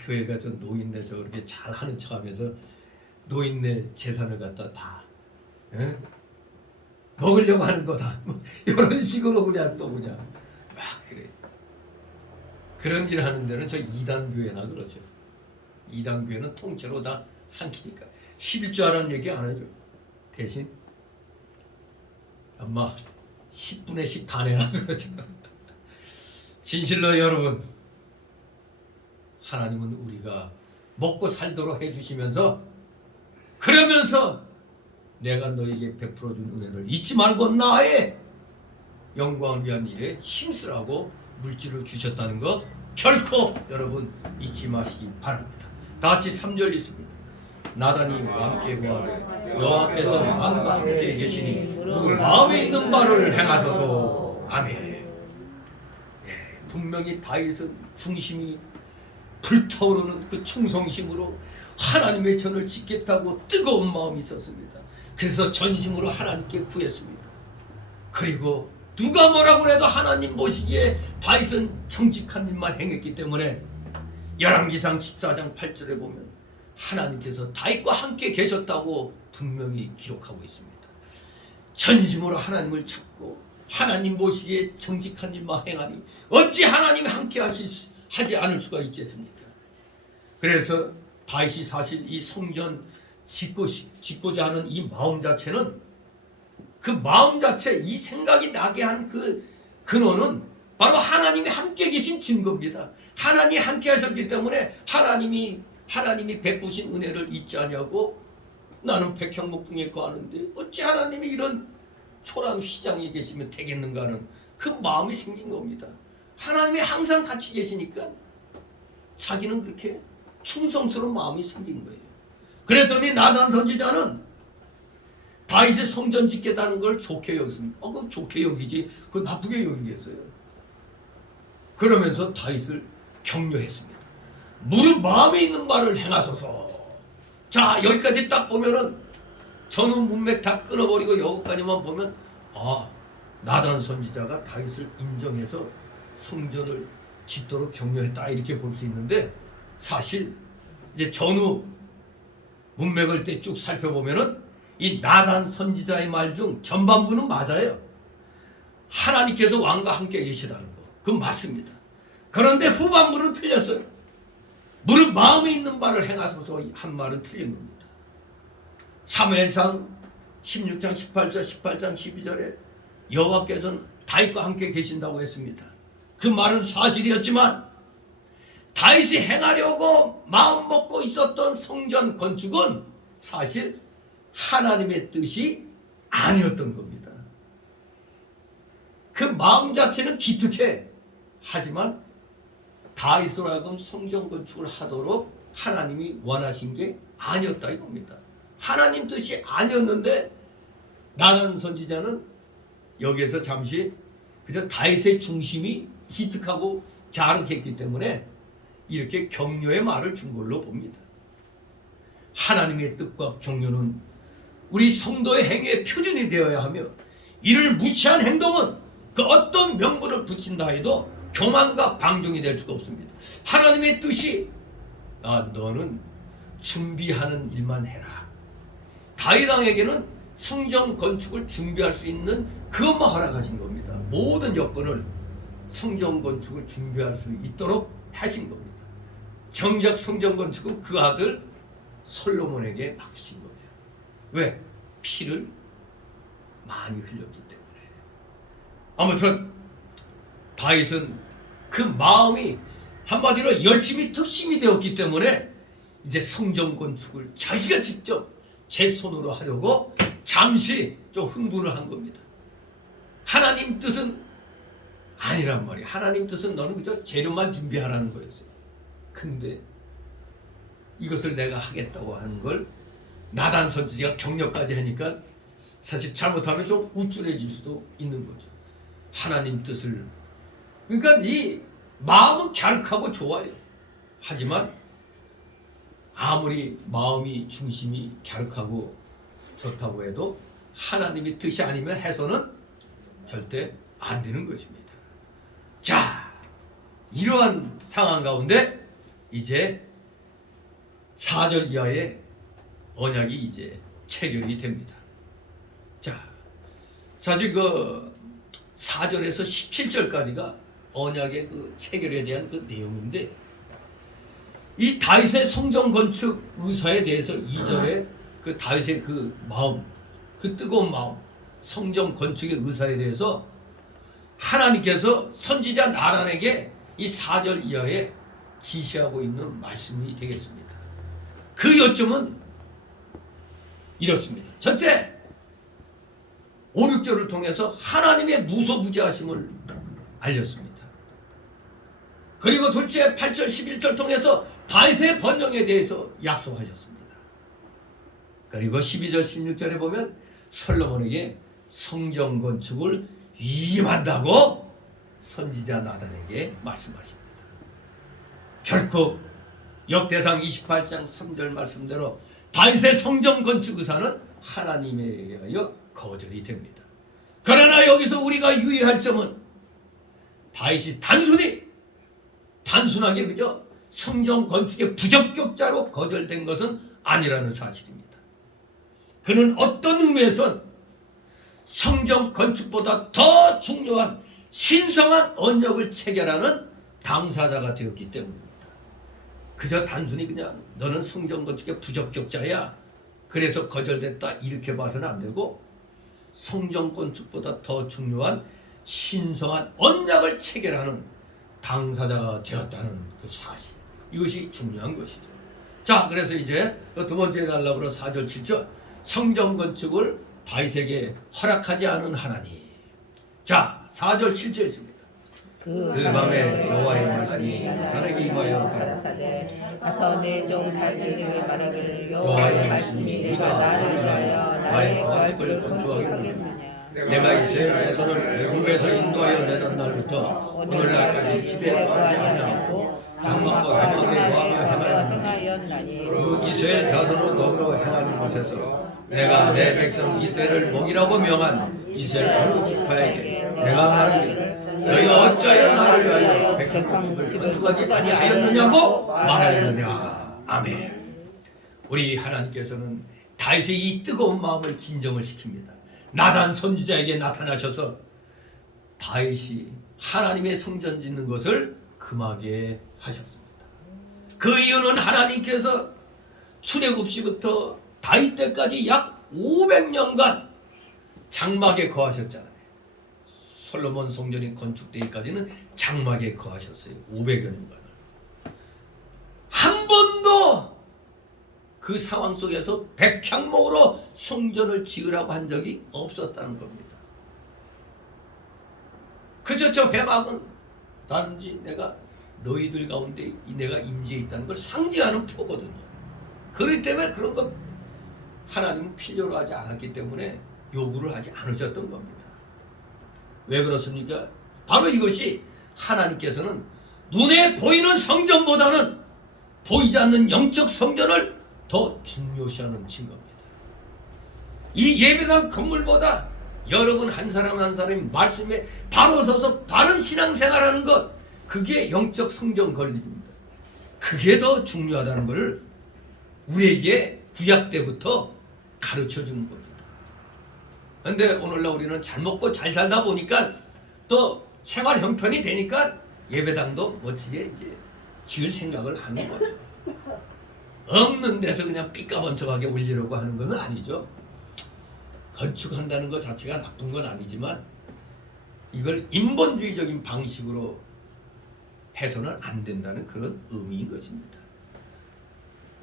교회가 저 노인네 저렇게 잘 하는 척하면서 노인네 재산을 갖다 다 먹으려고 하는 거다. 이런 식으로 그냥 또 그냥 그래. 그런 일 하는 데는 저 이단 교회나 그러죠. 이단 교회는 통째로 다 삼키니까 11조 하라는 얘기 안 해줘. 대신 엄마 10분의 10 다 내라 그러죠. 진실로 여러분, 하나님은 우리가 먹고 살도록 해주시면서 그러면서 내가 너에게 베풀어준 은혜를 잊지 말고 나의 영광을 위한 일에 힘쓰라고 물질을 주셨다는 거 결코 여러분 잊지 마시기 바랍니다. 다 같이 3절 읽습니다. 나단이 왕께 구하되 여호와께서 왕과 함께 계시니 마음에 있는 바를 행하소서. 아멘. 분명히 다윗은 중심이 불타오르는 그 충성심으로 하나님의 전을 지켰다고 뜨거운 마음이 있었습니다. 그래서 전심으로 하나님께 구했습니다. 그리고 누가 뭐라고 해도 하나님 보시기에 다윗은 정직한 일만 행했기 때문에 열왕기상 14장 8절에 보면 하나님께서 다윗과 함께 계셨다고 분명히 기록하고 있습니다. 전심으로 하나님을 찾고 하나님 보시기에 정직한 일만 행하니 어찌 하나님이 함께 하지 않을 수가 있겠습니까? 그래서 다윗이 사실 이 성전 짓고자 하는 이 마음 자체는 그 마음 자체, 이 생각이 나게 한 그 근원은 바로 하나님이 함께 계신 증거입니다. 하나님이 함께 하셨기 때문에 하나님이 베푸신 은혜를 잊지 아니하고 나는 백향목중에 거하는데 어찌 하나님이 이런 초라한 휘장에 계시면 되겠는가 하는 그 마음이 생긴 겁니다. 하나님이 항상 같이 계시니까 자기는 그렇게 충성스러운 마음이 생긴 거예요. 그랬더니 나단 선지자는 다윗의 성전 짓겠다는 걸 좋게 여겼습니다. 그럼 좋게 여기지 그거 나쁘게 여기겠어요. 그러면서 다윗을 격려했습니다. 무릇 마음에 있는 바를 행하소서. 자, 여기까지 딱 보면은 전후 문맥 다 끊어버리고 여기까지만 보면 나단 선지자가 다윗을 인정해서 성전을 짓도록 격려했다 이렇게 볼 수 있는데 사실 이제 전후 문맥을 때 쭉 살펴보면은 이 나단 선지자의 말 중 전반부는 맞아요. 하나님께서 왕과 함께 계시다는 거 그건 맞습니다. 그런데 후반부는 틀렸어요. 무릇 마음에 있는 바를 행하소서 한 말은 틀린 겁니다. 사무엘상 16장 18장 12절에 여호와께서는 다윗과 함께 계신다고 했습니다. 그 말은 사실이었지만 다윗이 행하려고 마음 먹고 있었던 성전 건축은 사실 하나님의 뜻이 아니었던 겁니다. 그 마음 자체는 기특해. 하지만 다윗으로 하여금 성전 건축을 하도록 하나님이 원하신 게 아니었다 이겁니다. 하나님 뜻이 아니었는데 나단 선지자는 여기에서 잠시 그저 다윗의 중심이 기특하고 갸륵했기 때문에 이렇게 격려의 말을 준 걸로 봅니다. 하나님의 뜻과 격려는 우리 성도의 행위의 표준이 되어야 하며 이를 무시한 행동은 그 어떤 명분을 붙인다 해도 교만과 방종이 될 수가 없습니다. 하나님의 뜻이 너는 준비하는 일만 해라. 다윗 왕에게는 성전 건축을 준비할 수 있는 그것만 허락하신 겁니다. 모든 여건을 성전 건축을 준비할 수 있도록 하신 겁니다. 정작 성전 건축은 그 아들 솔로몬에게 맡기신 거죠. 왜? 피를 많이 흘렸기 때문에. 아무튼 다윗은 그 마음이 한마디로 열심히 특심이 되었기 때문에 이제 성전 건축을 자기가 직접 제 손으로 하려고 잠시 좀 흥분을 한 겁니다. 하나님 뜻은 아니란 말이야. 하나님 뜻은 너는 그저 재료만 준비하라는 거였어요. 근데 이것을 내가 하겠다고 하는 걸 나단 선지자가 격려까지 하니까 사실 잘못하면 좀 우쭐해질 수도 있는 거죠. 하나님 뜻을. 그러니까 이 마음은 갸륵하고 좋아요. 하지만 아무리 마음이 중심이 갸륵하고 좋다고 해도 하나님의 뜻이 아니면 해서는 절대 안 되는 것입니다. 자, 이러한 상황 가운데 이제 4절 이하의 언약이 이제 체결이 됩니다. 자, 사실 그 4절에서 17절까지가 언약의 그 체결에 대한 그 내용인데, 이 다윗의 성전 건축 의사에 대해서 2절에 그 다윗의 그 마음, 그 뜨거운 마음, 성전 건축의 의사에 대해서 하나님께서 선지자 나단에게 이 4절 이하에 지시하고 있는 말씀이 되겠습니다. 그 요점은 이렇습니다. 첫째, 5, 6절을 통해서 하나님의 무소부지하심을 알렸습니다. 그리고 둘째, 8절, 11절 통해서 다윗의 번영에 대해서 약속하셨습니다. 그리고 12절, 16절에 보면 솔로몬에게 성전 건축을 위임한다고 선지자 나단에게 말씀하십니다. 결코 역대상 28장 3절 말씀대로 다윗의 성전 건축 의사는 하나님에 의하여 거절이 됩니다. 그러나 여기서 우리가 유의할 점은 다윗이 단순하게 그저 성전 건축의 부적격자로 거절된 것은 아니라는 사실입니다. 그는 어떤 의미에선 성전 건축보다 더 중요한 신성한 언약을 체결하는 당사자가 되었기 때문입니다. 그저 단순히 그냥 너는 성전 건축의 부적격자야, 그래서 거절됐다, 이렇게 봐서는 안 되고 성전 건축보다 더 중요한 신성한 언약을 체결하는 당사자가 되었다는 그 사실, 이것이 중요한 것이죠. 자, 그래서 이제 두 번째 해달라고 4절 7절 성전 건축을 다윗에게 허락하지 않은 하나님. 자, 4절 7절 있습니다. 그 밤에 여호와의 말씀이 나에게 임하여 가라사대 가서 내 종 다윗에게 말하기를 여호와의 말씀이 내가 나를 위하여 나의 거할 굴을 건축하겠느냐. 내가 이스라엘 자손을 애굽에서 인도하여 내던 날부터 오늘날까지 집에 거하지 아니하고 장막과 회막에 거하며 행하였나니 이스라엘 자손을 너그러 행하는 곳에서 내가 내 백성 이스라엘을 복이라고 명한 이스라엘 온 지파에게 내가 말하기를 너희가 어찌하여 나를 위하여 백성 건축을 건축하지 아니하였느냐고 말하였느냐. 아멘. 우리 하나님께서는 다윗의 이 뜨거운 마음을 진정을 시킵니다. 나단 선지자에게 나타나셔서 다윗이 하나님의 성전 짓는 것을 금하게 하셨습니다. 그 이유는 하나님께서 출애굽시부터 다윗 때까지 약 500년간 장막에 거하셨잖아요. 솔로몬 성전이 건축되기까지는 장막에 거하셨어요. 500여 년간. 한 번도 그 상황 속에서 백향목으로 성전을 지으라고 한 적이 없었다는 겁니다. 그저 저 회막은 단지 내가 너희들 가운데 내가 임재해 있다는 걸 상징하는 표거든요. 그렇기 때문에 그런 것 하나님은 필요로 하지 않았기 때문에 요구를 하지 않으셨던 겁니다. 왜 그렇습니까? 바로 이것이 하나님께서는 눈에 보이는 성전보다는 보이지 않는 영적 성전을 더 중요시하는 증거입니다. 이 예배당 건물보다 여러분 한 사람 한 사람이 말씀에 바로 서서 바른 신앙생활하는 것, 그게 영적 성전 건립입니다. 그게 더 중요하다는 것을 우리에게 구약 때부터 가르쳐 주는 겁니다. 그런데 오늘날 우리는 잘 먹고 잘 살다 보니까 또 생활 형편이 되니까 예배당도 멋지게 이제 지을 생각을 하는 거죠. 없는 데서 그냥 삐까번쩍하게 올리려고 하는 건 아니죠. 건축한다는 것 자체가 나쁜 건 아니지만 이걸 인본주의적인 방식으로 해서는 안 된다는 그런 의미인 것입니다.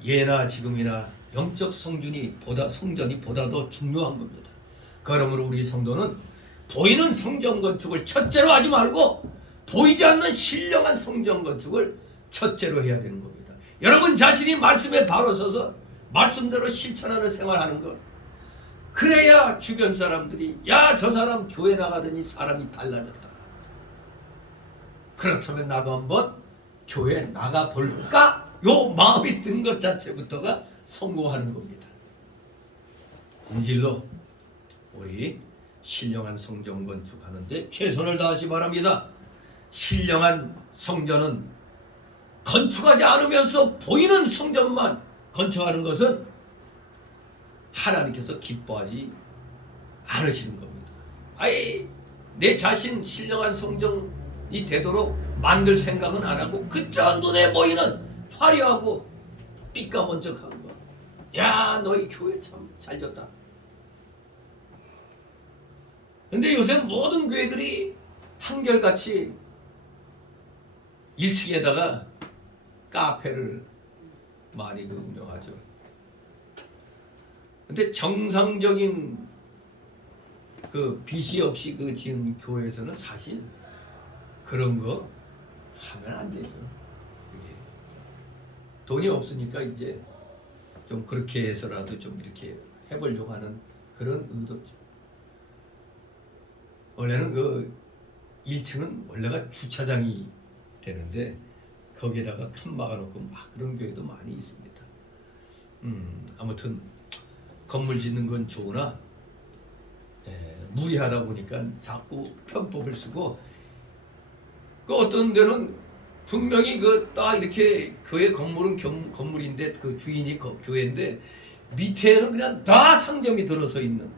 예나 지금이나 영적 성전이 보다 더 중요한 겁니다. 그러므로 우리 성도는 보이는 성전 건축을 첫째로 하지 말고 보이지 않는 신령한 성전 건축을 첫째로 해야 되는 겁니다. 여러분 자신이 말씀에 바로 서서 말씀대로 실천하는 생활하는 것, 그래야 주변 사람들이 야, 저 사람 교회 나가더니 사람이 달라졌다, 그렇다면 나도 한번 교회 나가볼까? 요 마음이 든 것 자체부터가 성공하는 겁니다. 진실로 우리 신령한 성전 건축하는데 최선을 다하시 바랍니다. 신령한 성전은 건축하지 않으면서 보이는 성전만 건축하는 것은 하나님께서 기뻐하지 않으시는 겁니다. 아예 내 자신 신령한 성전이 되도록 만들 생각은 안 하고 그저 눈에 보이는 화려하고 삐까번쩍한 거, 야 너희 교회 참 잘 졌다. 근데 요새 모든 교회들이 한결같이 1층에다가 카페를 많이 운영하죠. 근데 정상적인 그 빚이 없이 그 지은 교회에서는 사실 그런 거 하면 안 되죠. 그게 돈이 없으니까 이제 좀 그렇게 해서라도 좀 이렇게 해보려고 하는 그런 의도죠. 원래는 그 1층은 원래가 주차장이 되는데 거기에다가 칸 막아놓고 막 그런 교회도 많이 있습니다. 아무튼 건물 짓는 건 좋으나 무리하다 보니까 자꾸 편법을 쓰고, 그 어떤 데는 분명히 그 딱 이렇게 교회 건물은 건물인데 그 주인이 교회인데 밑에는 그냥 다 상점이 들어서 있는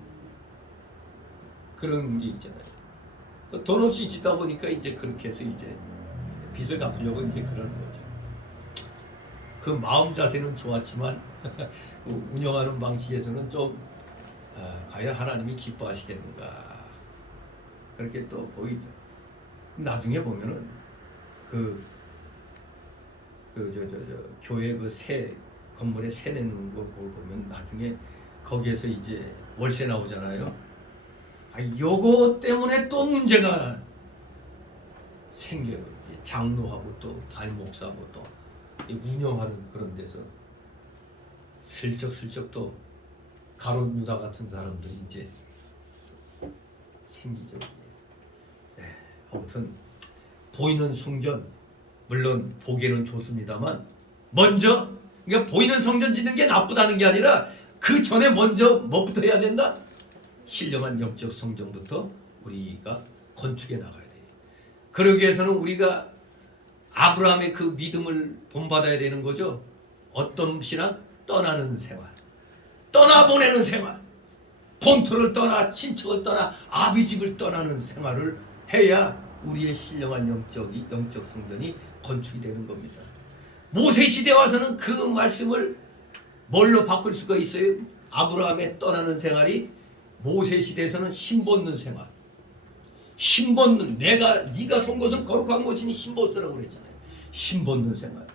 그런 게 있잖아요. 돈 없이 짓다 보니까 이제 그렇게 해서 이제 빚을 갚으려고 이제 그러는 거죠. 그 마음 자세는 좋았지만 운영하는 방식에서는 좀 과연 하나님이 기뻐하시겠는가, 그렇게 또 보이죠. 나중에 보면은 교회 그 새 건물에 새 내는 거 보면 나중에 거기에서 이제 월세 나오잖아요. 요거 때문에 또 문제가 생겨요. 장로하고 또 담임 목사하고 또 운영하는 그런 데서 슬쩍슬쩍 또 가롯 유다 같은 사람들이 이제 생기죠. 아무튼 보이는 성전 물론 보기에는 좋습니다만 먼저, 그러니까 보이는 성전 짓는 게 나쁘다는 게 아니라 그 전에 먼저 뭐부터 해야 된다? 신령한 영적 성전부터 우리가 건축해 나가야 돼요. 그러기 위해서는 우리가 아브라함의 그 믿음을 본받아야 되는 거죠. 어떤 신앙? 떠나는 생활, 떠나보내는 생활, 본토를 떠나 친척을 떠나 아비집을 떠나는 생활을 해야 우리의 신령한 영적 성전이 건축이 되는 겁니다. 모세 시대 와서는 그 말씀을 뭘로 바꿀 수가 있어요? 아브라함의 떠나는 생활이 모세 시대에서는 신벗는 생활, 신벗는, 네가 선 것은 거룩한 것이니 신벗으라고 그랬잖아요. 신벗는 생활,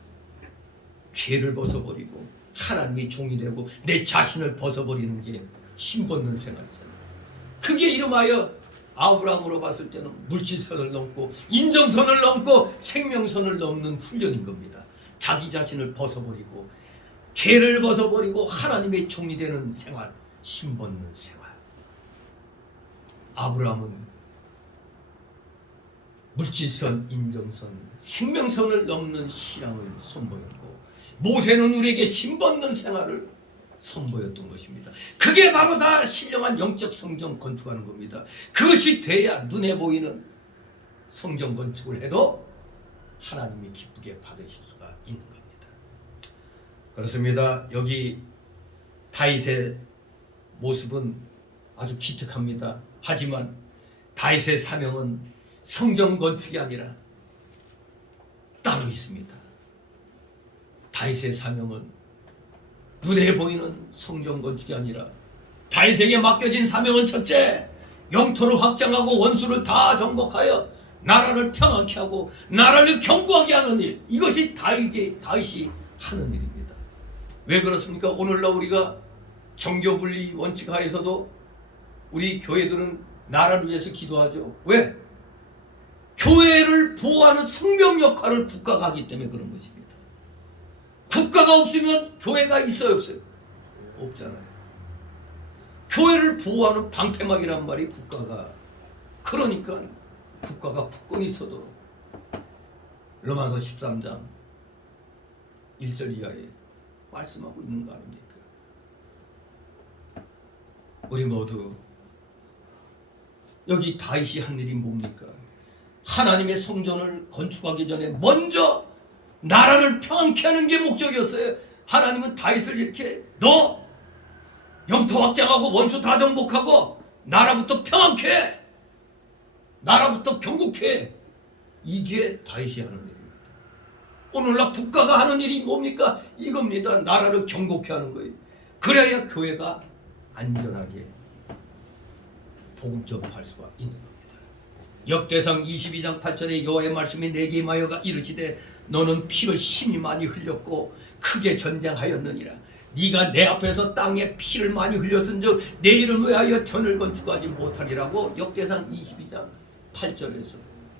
죄를 벗어버리고 하나님의 종이 되고 내 자신을 벗어버리는 게 신벗는 생활이잖아요. 그게 이름하여 아브라함으로 봤을 때는 물질선을 넘고 인정선을 넘고 생명선을 넘는 훈련인 겁니다. 자기 자신을 벗어버리고 죄를 벗어버리고 하나님의 종이 되는 생활, 신벗는 생활. 아브라함은 물질선, 인정선, 생명선을 넘는 신앙을 선보였고 모세는 우리에게 신벗는 생활을 선보였던 것입니다. 그게 바로 다 신령한 영적 성전 건축하는 겁니다. 그것이 돼야 눈에 보이는 성전 건축을 해도 하나님이 기쁘게 받으실 수가 있는 겁니다. 그렇습니다. 여기 다윗의 모습은 아주 기특합니다. 하지만 다윗의 사명은 성전 건축이 아니라 따로 있습니다. 다윗의 사명은 눈에 보이는 성전 건축이 아니라 다윗에게 맡겨진 사명은 첫째, 영토를 확장하고 원수를 다 정복하여 나라를 평안케 하고 나라를 견고하게 하는 일. 이것이 다윗이 하는 일입니다. 왜 그렇습니까? 오늘날 우리가 정교분리 원칙 하에서도 우리 교회들은 나라를 위해서 기도하죠. 왜? 교회를 보호하는 성경 역할을 국가가 하기 때문에 그런 것입니다. 국가가 없으면 교회가 있어요, 없어요? 없잖아요. 교회를 보호하는 방패막이란 말이 국가가. 그러니까 국가가 굳건히 서도록 로마서 13장 1절 이하에 말씀하고 있는 거 아닙니까? 우리 모두 여기 다윗이 한 일이 뭡니까? 하나님의 성전을 건축하기 전에 먼저 나라를 평안케 하는 게 목적이었어요. 하나님은 다윗을 이렇게 너 영토 확장하고 원수 다 정복하고 나라부터 평안케 해. 나라부터 경고케 해. 이게 다윗이 하는 일입니다. 오늘날 국가가 하는 일이 뭡니까? 이겁니다. 나라를 경고케 하는 거예요. 그래야 교회가 안전하게 복음 전파할 수가 있는 겁니다. 역대상 22장 8절에 여호와의 말씀이 내게 임하여가 이르시되 너는 피를 심히 많이 흘렸고 크게 전쟁하였느니라. 네가 내 앞에서 땅에 피를 많이 흘렸은즉 내 이름을 위하여 전을 건축하지 못하리라고 역대상 22장 8절에서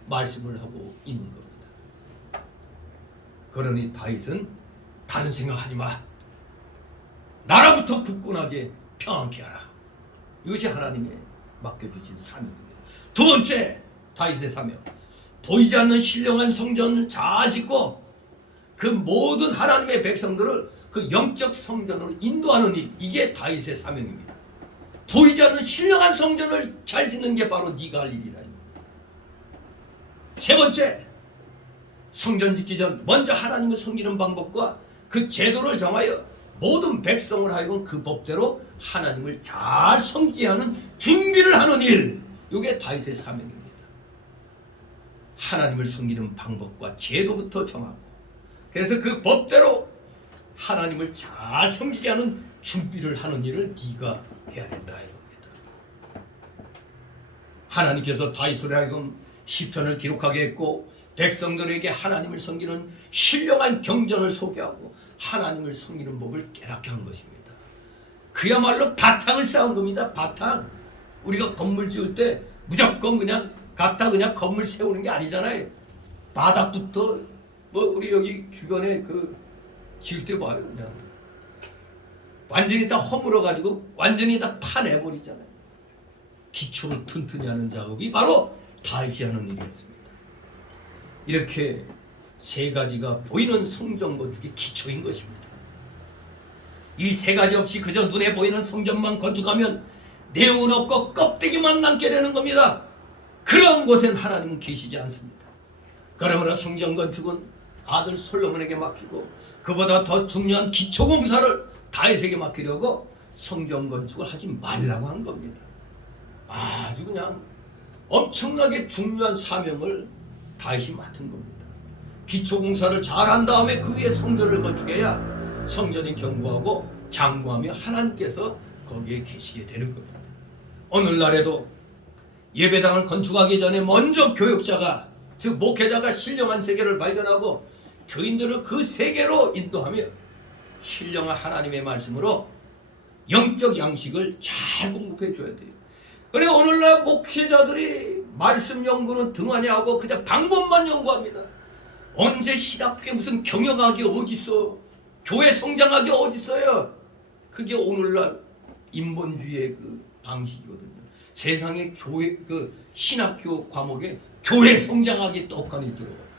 말씀을 하고 있는 겁니다. 그러니 다윗은 다른 생각하지 마. 나라부터 굳건하게 평안케 하라. 이것이 하나님의 맡겨주신 사명입니다. 두 번째, 다윗의 사명. 보이지 않는 신령한 성전을 잘 짓고 그 모든 하나님의 백성들을 그 영적 성전으로 인도하는 일. 이게 다윗의 사명입니다. 보이지 않는 신령한 성전을 잘 짓는 게 바로 네가 할 일이라. 세 번째, 성전 짓기 전 먼저 하나님을 섬기는 방법과 그 제도를 정하여 모든 백성을 하여금 그 법대로 하나님을 잘 섬기게 하는 준비를 하는 일. 이게 다윗의 사명입니다. 하나님을 섬기는 방법과 제도부터 정하고 그래서 그 법대로 하나님을 잘 섬기게 하는 준비를 하는 일을 네가 해야 된다 이겁니다. 하나님께서 다윗을 하여금 시편을 기록하게 했고 백성들에게 하나님을 섬기는 신령한 경전을 소개하고 하나님을 섬기는 법을 깨닫게 한 것입니다. 그야말로 바탕을 쌓은 겁니다. 바탕. 우리가 건물 지을 때 무조건 그냥 갖다 그냥 건물 세우는 게 아니잖아요. 바닥부터 뭐 우리 여기 주변에 그 지을 때 봐요. 그냥 완전히 다 허물어 가지고 완전히 다 파내버리잖아요. 기초를 튼튼히 하는 작업이 바로 다윗이 하는 일이었습니다. 이렇게 세 가지가 보이는 성전 건축의 기초인 것입니다. 이 세 가지 없이 그저 눈에 보이는 성전만 건축하면 내용은 없고 껍데기만 남게 되는 겁니다. 그런 곳엔 하나님은 계시지 않습니다. 그러므로 성전 건축은 아들 솔로몬에게 맡기고 그보다 더 중요한 기초 공사를 다윗에게 맡기려고 성전 건축을 하지 말라고 한 겁니다. 아주 그냥 엄청나게 중요한 사명을 다윗이 맡은 겁니다. 기초 공사를 잘한 다음에 그 위에 성전을 건축해야 성전이 견고하고 장구하며 하나님께서 거기에 계시게 되는 겁니다. 오늘날에도 예배당을 건축하기 전에 먼저 교육자가 즉 목회자가 신령한 세계를 발견하고 교인들을 그 세계로 인도하며 신령한 하나님의 말씀으로 영적 양식을 잘 공급해 줘야 돼요. 그래 오늘날 목회자들이 말씀 연구는 등한히 하고 그냥 방법만 연구합니다. 언제 신학교에 무슨 경영학이 어딨어? 교회 성장학이 어딨어요? 그게 오늘날 인본주의의 그 방식이거든요. 세상의 교회 그 신학교 과목에 교회 성장학이 떡하니 들어가요.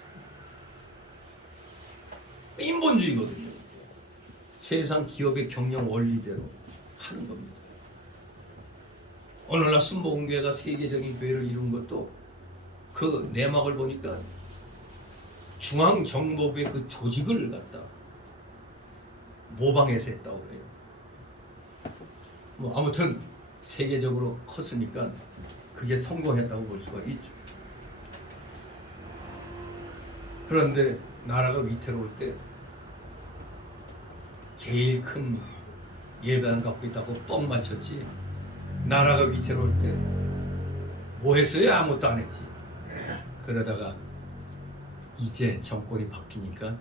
인본주의거든요. 세상 기업의 경영 원리대로 하는 겁니다. 오늘날 순복음교회가 세계적인 교회를 이룬 것도 그 내막을 보니까 중앙정보부의 그 조직을 갖다 모방해서 했다고 그래요. 뭐 아무튼 세계적으로 컸으니까 그게 성공했다고 볼 수가 있죠. 그런데 나라가 위태로울 때 제일 큰 예배당 갖고 있다고 뻥 맞췄지. 나라가 위태로울 때 뭐 했어요? 아무것도 안 했지. 그러다가 이제 정권이 바뀌니까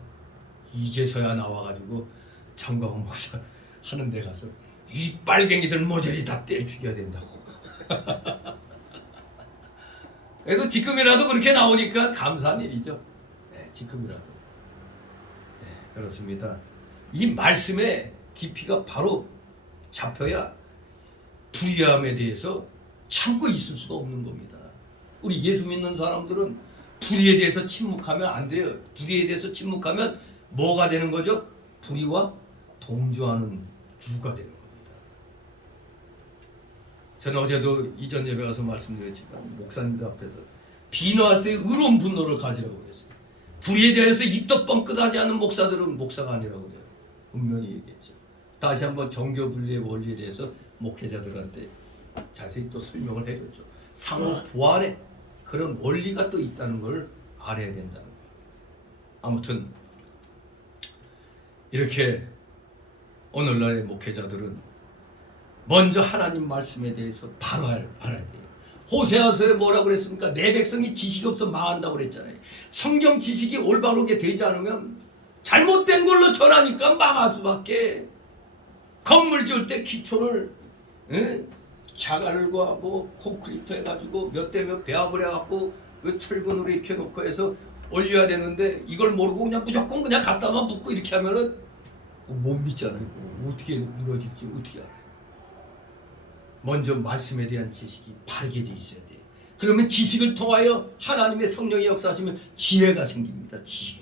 이제서야 나와가지고 정광훈 목사 하는 데 가서 이 빨갱이들 모조리 다 때려 죽여야 된다고. 그래도 지금이라도 그렇게 나오니까 감사한 일이죠. 네, 지금이라도. 네, 그렇습니다. 이 말씀의 깊이가 바로 잡혀야 불의함에 대해서 참고 있을 수가 없는 겁니다. 우리 예수 믿는 사람들은 불의에 대해서 침묵하면 안 돼요. 불의에 대해서 침묵하면 뭐가 되는 거죠? 불의와 동조하는 주가 되는 겁니다. 저는 어제도 이전 예배 가서 말씀드렸지만 목사님들 앞에서 비너하스의 의로운 분노를 가지라고 그랬어요. 불의에 대해서 입도 뻥끗하지 않는 목사들은 목사가 아니라고 그래요. 분명히 얘기했죠. 다시 한번 정교 분리의 원리에 대해서 목회자들한테 자세히 또 설명을 해줬죠. 상호 보완에 그런 원리가 또 있다는 걸 알아야 된다는 거예요. 아무튼 이렇게 오늘날의 목회자들은 먼저 하나님 말씀에 대해서 바로 알아야 돼요. 호세아서에 뭐라고 그랬습니까? 내 백성이 지식이 없어 망한다고 그랬잖아요. 성경 지식이 올바르게 되지 않으면 잘못된 걸로 전하니까 망할 수밖에. 건물 지을 때 기초를 자갈과 뭐 콘크리트 해가지고 몇 대 몇 배합을 해갖고 그 철근으로 이렇게 놓고 해서 올려야 되는데 이걸 모르고 그냥 무조건 그냥 갖다만 붓고 이렇게 하면은 못 믿잖아요. 어떻게 늘어질지 어떻게 알아요. 먼저 말씀에 대한 지식이 바르게 돼 있어야 돼요. 그러면 지식을 통하여 하나님의 성령의 역사하시면 지혜가 생깁니다. 지혜.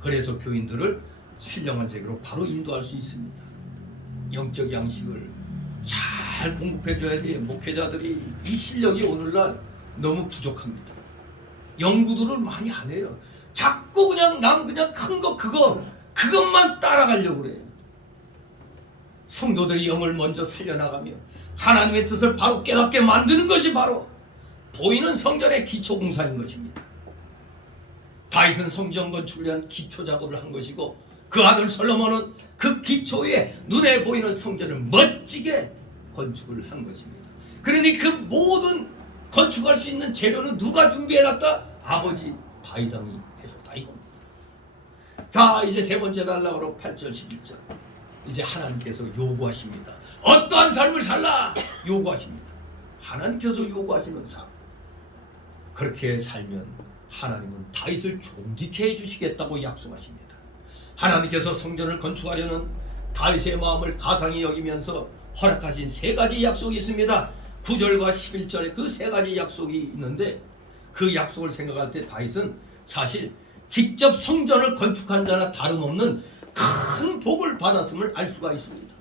그래서 교인들을 신령한 세계로 바로 인도할 수 있습니다. 영적 양식을 잘 공급해줘야 돼요. 목회자들이 이 실력이 오늘날 너무 부족합니다. 연구들을 많이 안 해요. 자꾸 그냥 남 그냥 큰 거 그것만 따라가려고 그래요. 성도들이 영을 먼저 살려나가며 하나님의 뜻을 바로 깨닫게 만드는 것이 바로 보이는 성전의 기초 공사인 것입니다. 다윗은 성전 건축을 위한 기초 작업을 한 것이고 그 아들 솔로몬은 그 기초 위에 눈에 보이는 성전을 멋지게 건축을 한 것입니다. 그러니 그 모든 건축할 수 있는 재료는 누가 준비해놨다? 아버지 다윗 왕이 해줬다 이겁니다. 자, 이제 세 번째 단락으로 8절 11절 이제 하나님께서 요구하십니다. 어떠한 삶을 살라 요구하십니다. 하나님께서 요구하시는 삶. 그렇게 살면 하나님은 다윗을 존귀케 해주시겠다고 약속하십니다. 하나님께서 성전을 건축하려는 다윗의 마음을 가상히 여기면서 허락하신 세 가지 약속이 있습니다. 9절과 11절에 그 세 가지 약속이 있는데 그 약속을 생각할 때 다윗은 사실 직접 성전을 건축한 자나 다름없는 큰 복을 받았음을 알 수가 있습니다.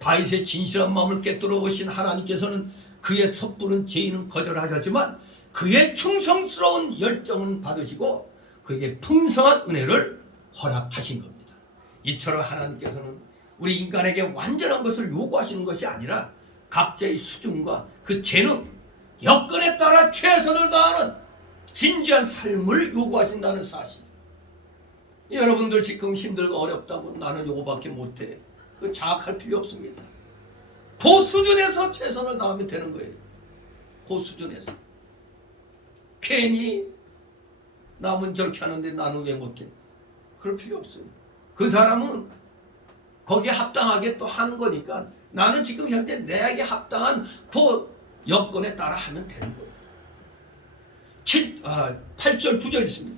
다윗의 진실한 마음을 꿰뚫어 보신 하나님께서는 그의 섣부른 죄인은 거절하셨지만 그의 충성스러운 열정은 받으시고 그에게 풍성한 은혜를 허락하신 겁니다. 이처럼 하나님께서는 우리 인간에게 완전한 것을 요구하시는 것이 아니라 각자의 수준과 그 재능, 여건에 따라 최선을 다하는 진지한 삶을 요구하신다는 사실. 여러분들 지금 힘들고 어렵다고 나는 요거밖에 못해. 그 자학할 필요 없습니다. 그 수준에서 최선을 다하면 되는 거예요. 그 수준에서. 괜히 남은 저렇게 하는데 나는 왜 못해? 그럴 필요 없어요. 그 사람은 거기에 합당하게 또 하는 거니까 나는 지금 현재 내게 합당한 그 여건에 따라 하면 되는 거예요. 8절 9절 있습니다.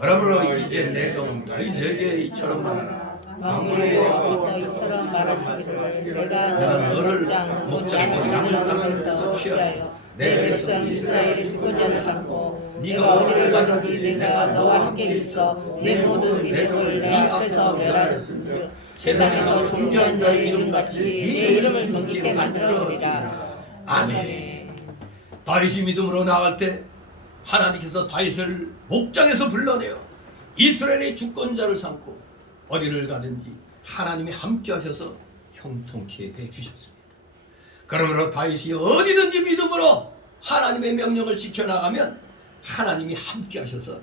그러므로 이제 내 종 다윗에게 이처럼 말하라. 만군의 여호와께서 이처럼 말하시기를 내가 너를 목장과 양을 따르면서 피하여 내 백성 이스라엘의 주권자를 삼고 네가 어디를 가든지 내가 너와 함께 있어 내 모든 민족을 내 앞에서 멸하였으므로 세상에서 존귀한 자의 이름같이 네 이름을 존귀케 만들어주리라. 아멘. 다윗이 믿음으로 나갈 때 하나님께서 다윗을 목장에서 불러내어 이스라엘의 주권자를 삼고 어디를 가든지 하나님이 함께 하셔서 형통케 해주셨습니다. 그러므로 다윗이 어디든지 믿음으로 하나님의 명령을 지켜나가면 하나님이 함께 하셔서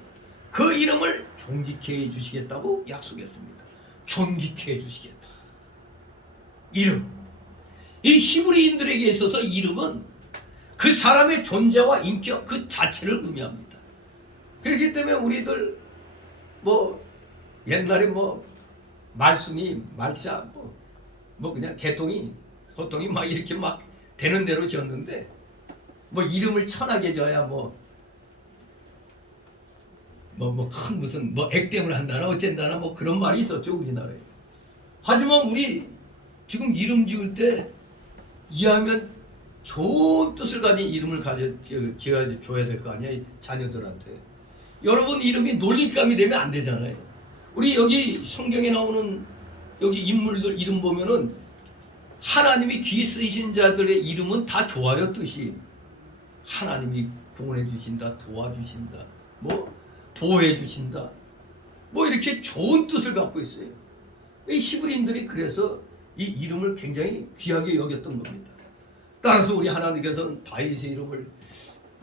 그 이름을 존귀케 해주시겠다고 약속했습니다. 존귀케 해주시겠다. 이름. 이 히브리인들에게 있어서 이름은 그 사람의 존재와 인격 그 자체를 의미합니다. 그렇기 때문에 우리들 뭐 옛날에 뭐 말순이 말자 뭐 그냥 개통이 보통이 막 이렇게 막 되는 대로 지었는데 뭐 이름을 천하게 져야 큰 무슨 뭐 액땜을 한다나 어쩐다나 뭐 그런 말이 있었죠 우리나라에. 하지만 우리 지금 이름 지을 때 이해하면 좋은 뜻을 가진 이름을 지어줘야 될 거 아니야 자녀들한테. 여러분 이름이 놀림감이 되면 안 되잖아요. 우리 여기 성경에 나오는 여기 인물들 이름 보면은 하나님이 귀 쓰이신 자들의 이름은 다 좋아요. 뜻이 하나님이 구원해 주신다, 도와주신다, 뭐 보호해 주신다, 뭐 이렇게 좋은 뜻을 갖고 있어요. 이 히브리인들이 그래서 이 이름을 굉장히 귀하게 여겼던 겁니다. 따라서 우리 하나님께서는 다윗의 이름을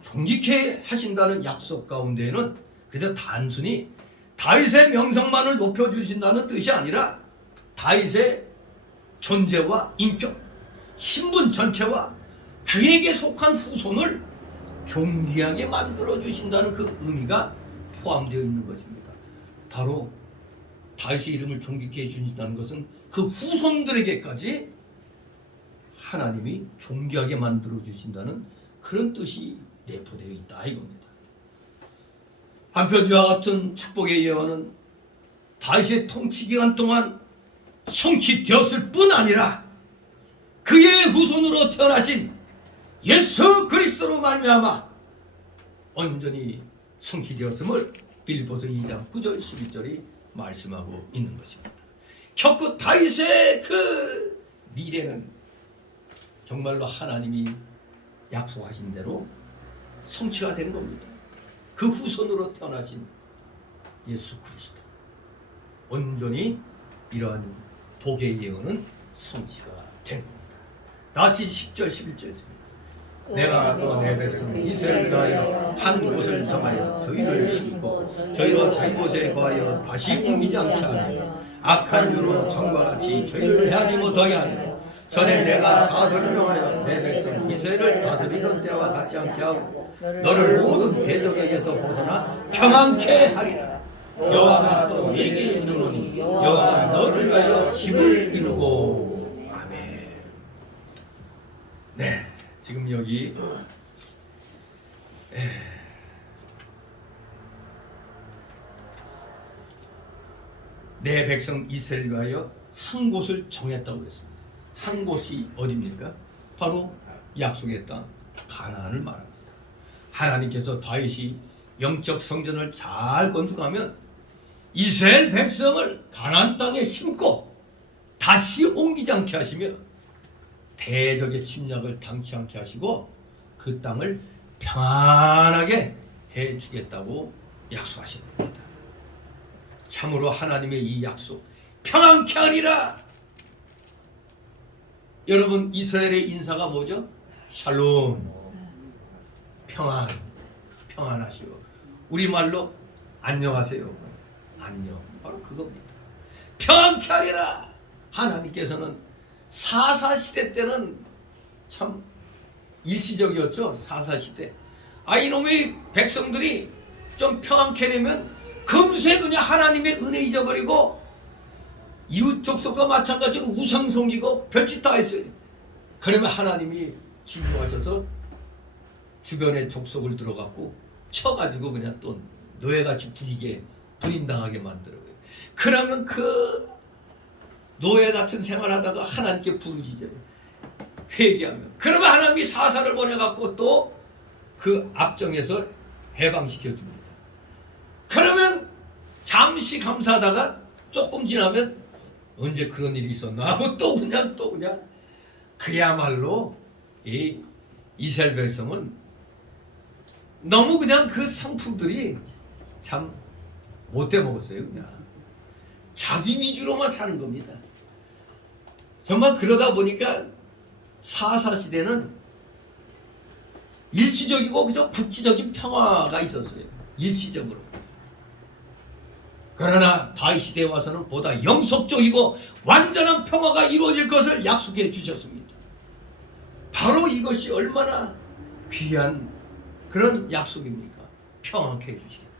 존귀케 하신다는 약속 가운데에는 그저 단순히 다윗의 명성만을 높여주신다는 뜻이 아니라 다윗의 존재와 인격, 신분 전체와 그에게 속한 후손을 존귀하게 만들어주신다는 그 의미가 포함되어 있는 것입니다. 바로 다윗의 이름을 존귀케 해주신다는 것은 그 후손들에게까지 하나님이 존귀하게 만들어주신다는 그런 뜻이 내포되어 있다 이겁니다. 한편 이와 같은 축복의 예언은 다윗의 통치 기간 동안 성취되었을 뿐 아니라 그의 후손으로 태어나신 예수 그리스도로 말미암아 온전히 성취되었음을 빌립보서 2장 9절 11절이 말씀하고 있는 것입니다. 결코 다윗의 그 미래는 정말로 하나님이 약속하신 대로 성취가 된 겁니다. 그 후손으로 태어나신 예수 그리스도 온전히 이러한 복의 예언은 성취가 된 겁니다. 다 같이 10절 11절입니다. 내가 또 내 백성 이스라엘을 위하여 한 곳을 정하여 저희를 심고 저희로 저희 곳에 거하여 다시 옮기지 않게 하며 악한 유로 정과 같이 저희를 해하지 못하게 하여 전에 내가 사설을 명하여 내 백성 이스라엘을 다스리던 때와 같지 않게 하고 너를 모든 대적에게서 벗어나 평안케 하리라. 여호와가 또 네게 이르노니 여호와가 너를 위하여 집을 이루고. 아멘. 네, 지금 여기 내 백성 이스라엘을 위하여 한 곳을 정했다고 했습니다. 한 곳이 어디입니까? 바로 약속의 땅 가나안을 말합니다. 하나님께서 다윗이 영적 성전을 잘 건축하면 이스라엘 백성을 가나안 땅에 심고 다시 옮기지 않게 하시며 대적의 침략을 당치 않게 하시고 그 땅을 평안하게 해주겠다고 약속하시는 겁니다. 참으로 하나님의 이 약속 평안케 하리라. 여러분 이스라엘의 인사가 뭐죠? 샬롬, 평안, 평안하시오. 우리말로 안녕하세요. 안녕, 바로 그겁니다. 평안케 하리라. 하나님께서는 사사시대 때는 참 일시적이었죠. 사사시대 이놈의 백성들이 좀 평안케 되면 금세 그냥 하나님의 은혜 잊어버리고 이웃 족속과 마찬가지로 우상 섬기고 별짓 다 했어요. 그러면 하나님이 진노하셔서 주변의 족속을 들어갔고 쳐가지고 그냥 또 노예같이 부림당하게 만들어요. 그러면 그 노예 같은 생활하다가 하나님께 부르짖어요. 회개하면. 그러면 하나님이 사사를 보내갖고 또 그 압정에서 해방시켜 줍니다. 그러면 잠시 감사하다가 조금 지나면 언제 그런 일이 있었나 하고 또 그냥 그야말로 이 이스라엘 백성은 너무 그냥 그 상품들이 참 못돼 먹었어요. 그냥 자기 위주로만 사는 겁니다. 정말 그러다 보니까 사사시대는 일시적이고 그저 국지적인 평화가 있었어요. 일시적으로. 그러나 다윗 시대에 와서는 보다 영속적이고 완전한 평화가 이루어질 것을 약속해 주셨습니다. 바로 이것이 얼마나 귀한 그런 약속입니까? 평안케 해주시겠다.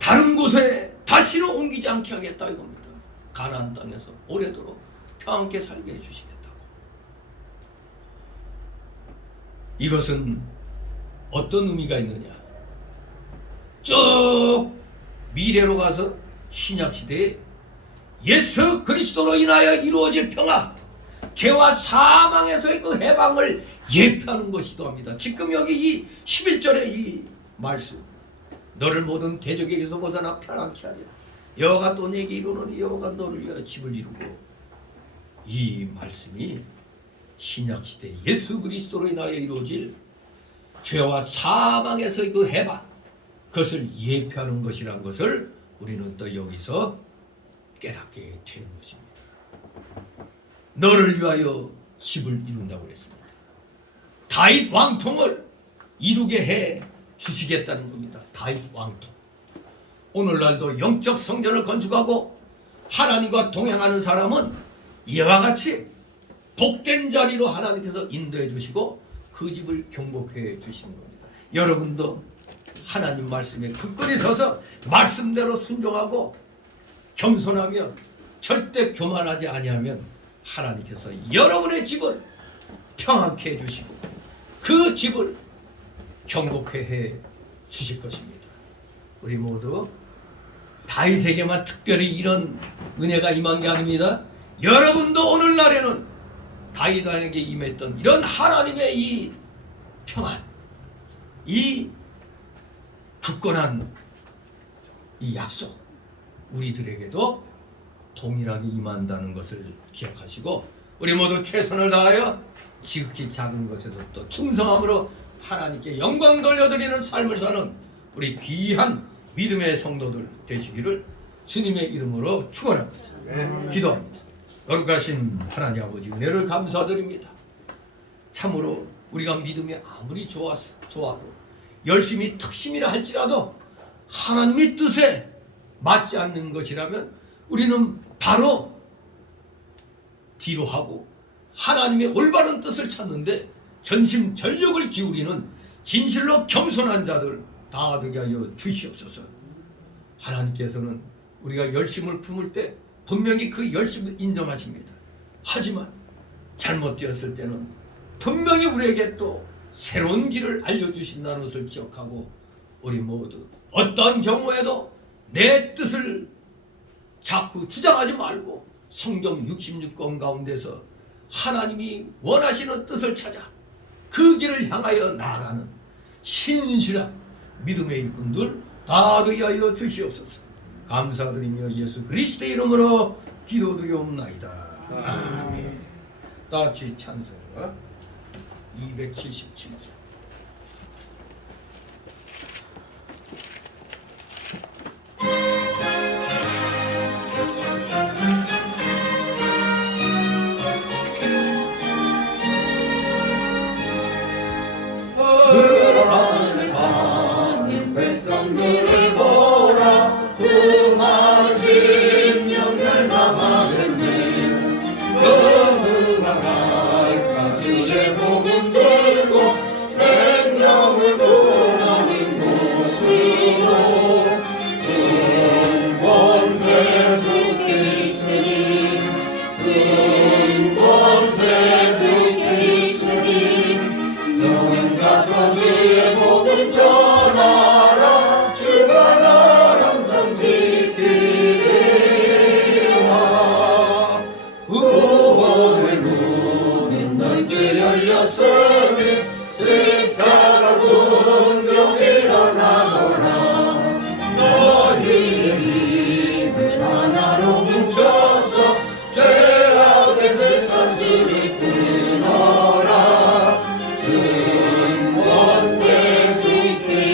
다른 곳에 다시는 옮기지 않게 하겠다 이겁니다. 가나안 땅에서 오래도록 평안케 살게 해주시겠다고. 이것은 어떤 의미가 있느냐? 쭉 미래로 가서 신약시대에 예수 그리스도로 인하여 이루어질 평화, 죄와 사망에서의 그 해방을 예표하는 것이기도 합니다. 지금 여기 이 11절의 이 말씀, 너를 모든 대적에게서 벗어나 편안케 하리라. 여호와가 또 내게 이루노니 여호와가 너를 위하여 집을 이루고. 이 말씀이 신약시대 예수 그리스도로 인하여 이루어질 죄와 사망에서의 그 해방, 그것을 예표하는 것이라는 것을 우리는 또 여기서 깨닫게 되는 것입니다. 너를 위하여 집을 이룬다고 했습니다. 다윗 왕통을 이루게 해 주시겠다는 겁니다. 다윗 왕통. 오늘날도 영적 성전을 건축하고 하나님과 동행하는 사람은 이와 같이 복된 자리로 하나님께서 인도해 주시고 그 집을 경복해 주시는 겁니다. 여러분도 하나님 말씀에 굳건히 서서 말씀대로 순종하고 겸손하며 절대 교만하지 아니하면 하나님께서 여러분의 집을 평안케 해주시고 그 집을 경복해 해 주실 것입니다. 우리 모두 다윗에게만 특별히 이런 은혜가 임한 게 아닙니다. 여러분도 오늘날에는 다윗 왕에게 임했던 이런 하나님의 이 평안, 이 굳건한 이 약속, 우리들에게도 동일하게 임한다는 것을 기억하시고 우리 모두 최선을 다하여 지극히 작은 것에서부터 충성함으로 하나님께 영광 돌려드리는 삶을 사는 우리 귀한 믿음의 성도들 되시기를 주님의 이름으로 축원합니다. 기도합니다. 거룩하신 하나님 아버지, 은혜를 감사드립니다. 참으로 우리가 믿음이 아무리 좋아도 열심히 특심이라 할지라도 하나님의 뜻에 맞지 않는 것이라면 우리는 바로 뒤로 하고 하나님의 올바른 뜻을 찾는데 전심전력을 기울이는 진실로 겸손한 자들 다 되게 하여 주시옵소서. 하나님께서는 우리가 열심을 품을 때 분명히 그 열심을 인정하십니다. 하지만 잘못되었을 때는 분명히 우리에게 또 새로운 길을 알려주신다는 것을 기억하고 우리 모두 어떤 경우에도 내 뜻을 자꾸 주장하지 말고 성경 66권 가운데서 하나님이 원하시는 뜻을 찾아 그 길을 향하여 나아가는 신실한 믿음의 일꾼들 다 되게 하여 주시옵소서. 감사드리며 예수 그리스도의 이름으로 기도드리옵나이다. 아멘. 다 같이 찬송 277절. 백성들을 보라 수많은 영멸 망하겠네. 누가 갈까 주의 복음 들고 생명을 구하는 곳이요. 큰 권세 주께 있으니 큰 권세 주께 있으니 영원 가서 주의 복음 전하. 열렸으니 십자가 분명 일어나거라. 너희의 힘을 하나로 뭉쳐서 죄악의 세상을 끊어라. 큰 권세 주께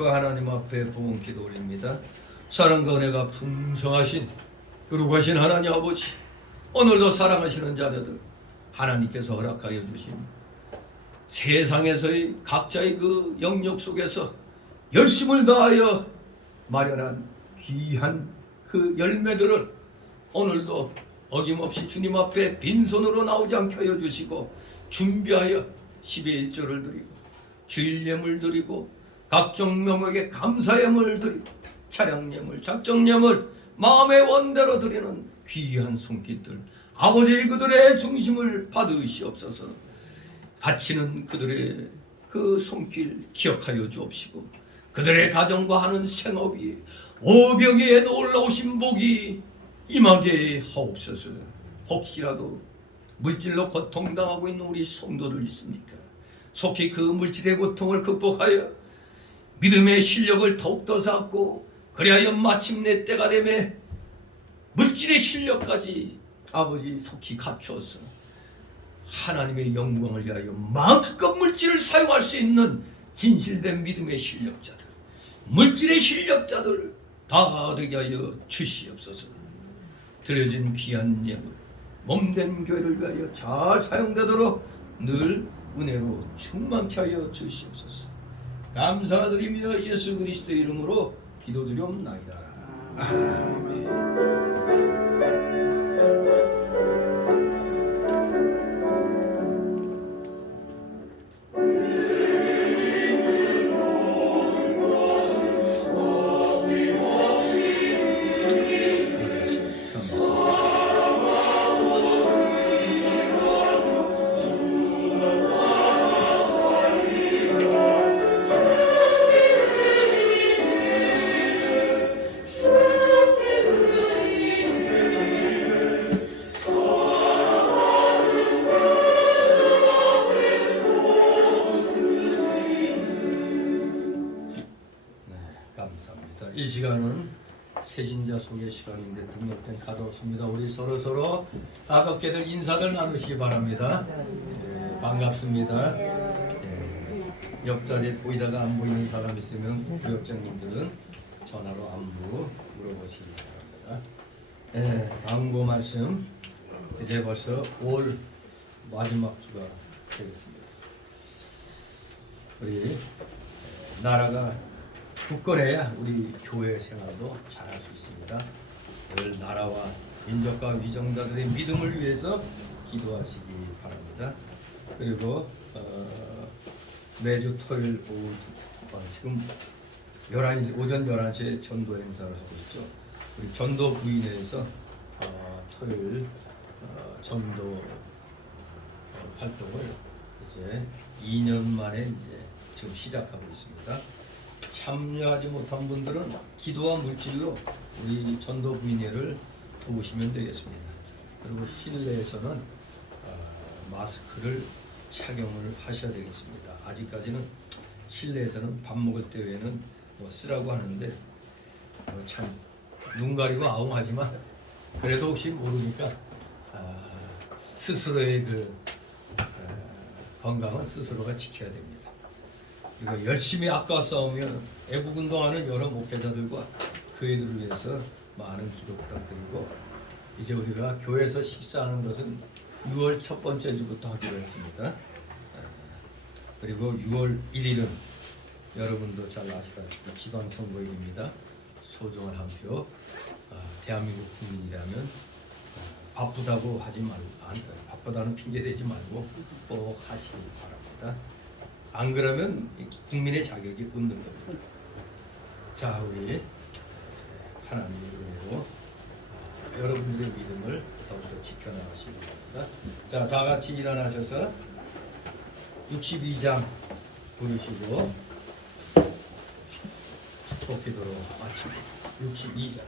거룩과 하나님 앞에 부은 기도 올립니다. 사랑과 은혜가 풍성하신 거룩하신 하나님 아버지, 오늘도 사랑하시는 자녀들 하나님께서 허락하여 주신 세상에서의 각자의 그 영역 속에서 열심을 다하여 마련한 귀한 그 열매들을 오늘도 어김없이 주님 앞에 빈손으로 나오지 않게 하여 주시고 준비하여 10의 1조를 드리고 주일 예물 드리고 각종 명목에 감사 예물 드리고 차량 예물, 작정 예물, 마음의 원대로 드리는 귀한 손길들 아버지 그들의 중심을 받으시옵소서. 바치는 그들의 그 손길 기억하여 주옵시고 그들의 가정과 하는 생업 위에 오병이의 놀라우신 복이 임하게 하옵소서. 혹시라도 물질로 고통당하고 있는 우리 성도들 있습니까? 속히 그 물질의 고통을 극복하여 믿음의 실력을 더욱더 쌓고 그리하여 마침내 때가 되매 물질의 실력까지 아버지 속히 갖추어서 하나님의 영광을 위하여 마음껏 물질을 사용할 수 있는 진실된 믿음의 실력자들, 물질의 실력자들 다 되게 하여 주시옵소서. 드려진 귀한 예물 몸된 교회를 위하여 잘 사용되도록 늘 은혜로 충만케 하여 주시옵소서. 감사드리며 예수 그리스도의 이름으로 기도드리옵나이다. 감사합니다. 이 시간은 세신자 소개 시간인데 등록된 가져왔습니다. 우리 서로 가볍게들 인사들 나누시기 바랍니다. 반갑습니다. 옆자리에 보이다가 안 보이는 사람 있으면 부역장님들은 전화로 안부 물어보시기 바랍니다. 광고 말씀 이제 벌써 5월 마지막 주가 되겠습니다. 우리 나라가 굳건해야 우리 교회 생활도 잘할 수 있습니다. 늘 나라와 민족과 위정자들의 믿음을 위해서 기도하시기 바랍니다. 그리고 매주 토요일 오후 지금 11시, 오전 11시에 전도 행사를 하고 있죠. 우리 전도 부인회에서 토요일 전도 활동을 이제 2년 만에 이제 지금 시작하고 있습니다. 참여하지 못한 분들은 기도와 물질로 우리 전도 부인회를 도우시면 되겠습니다. 그리고 실내에서는 마스크를 착용을 하셔야 되겠습니다. 아직까지는 실내에서는 밥 먹을 때 외에는 뭐 쓰라고 하는데 참 눈 가리고 아웅하지만 그래도 혹시 모르니까 스스로의 그 건강은 스스로가 지켜야 됩니다. 그리고 열심히 악과 싸우며 애국운동하는 여러 목회자들과 교회들을 위해서 많은 기도 부탁드리고 이제 우리가 교회에서 식사하는 것은 6월 첫 번째 주부터 하기로 했습니다. 그리고 6월 1일은 여러분도 잘 아시다시피 지방선거일입니다. 소중한 한 표. 대한민국 국민이라면 바쁘다고 하지 말고 바쁘다는 핑계 대지 말고 꼭 하시기 바랍니다. 안 그러면 국민의 자격이 없는 겁니다. 자, 우리 하나님의 은혜로 여러분들의 믿음을 더욱더 지켜나가시기 바랍니다. 자, 다 같이 일어나셔서 62장 부르시고 축복 기도로 마칩니다. 62장.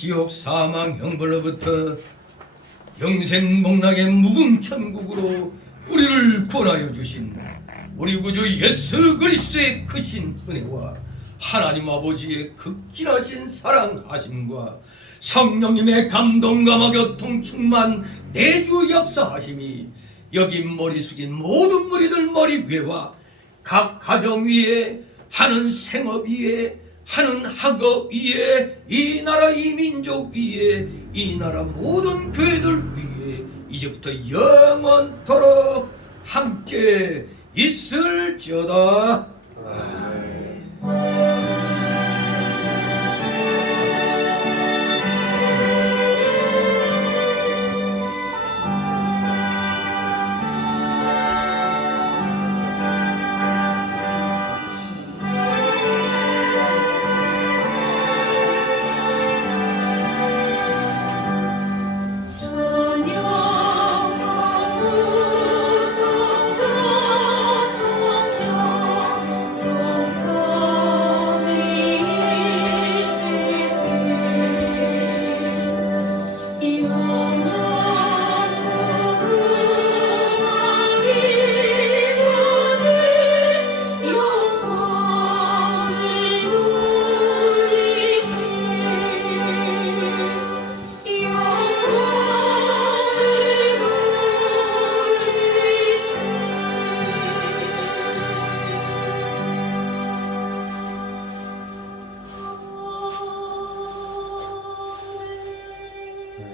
지옥 사망 형벌로부터 영생복락의 무궁천국으로 우리를 구원하여 주신 우리 구주 예수 그리스도의 크신 은혜와 하나님 아버지의 극진하신 사랑하심과 성령님의 감동과 교통 충만 내주 역사하심이 여기 머리 숙인 모든 무리들 머리 위에와 각 가정 위에 하는 생업 위에 하는 학업 위에 이 나라 이 민족 위에 이 나라 모든 교회들 위에 이제부터 영원토록 함께 있을지어다.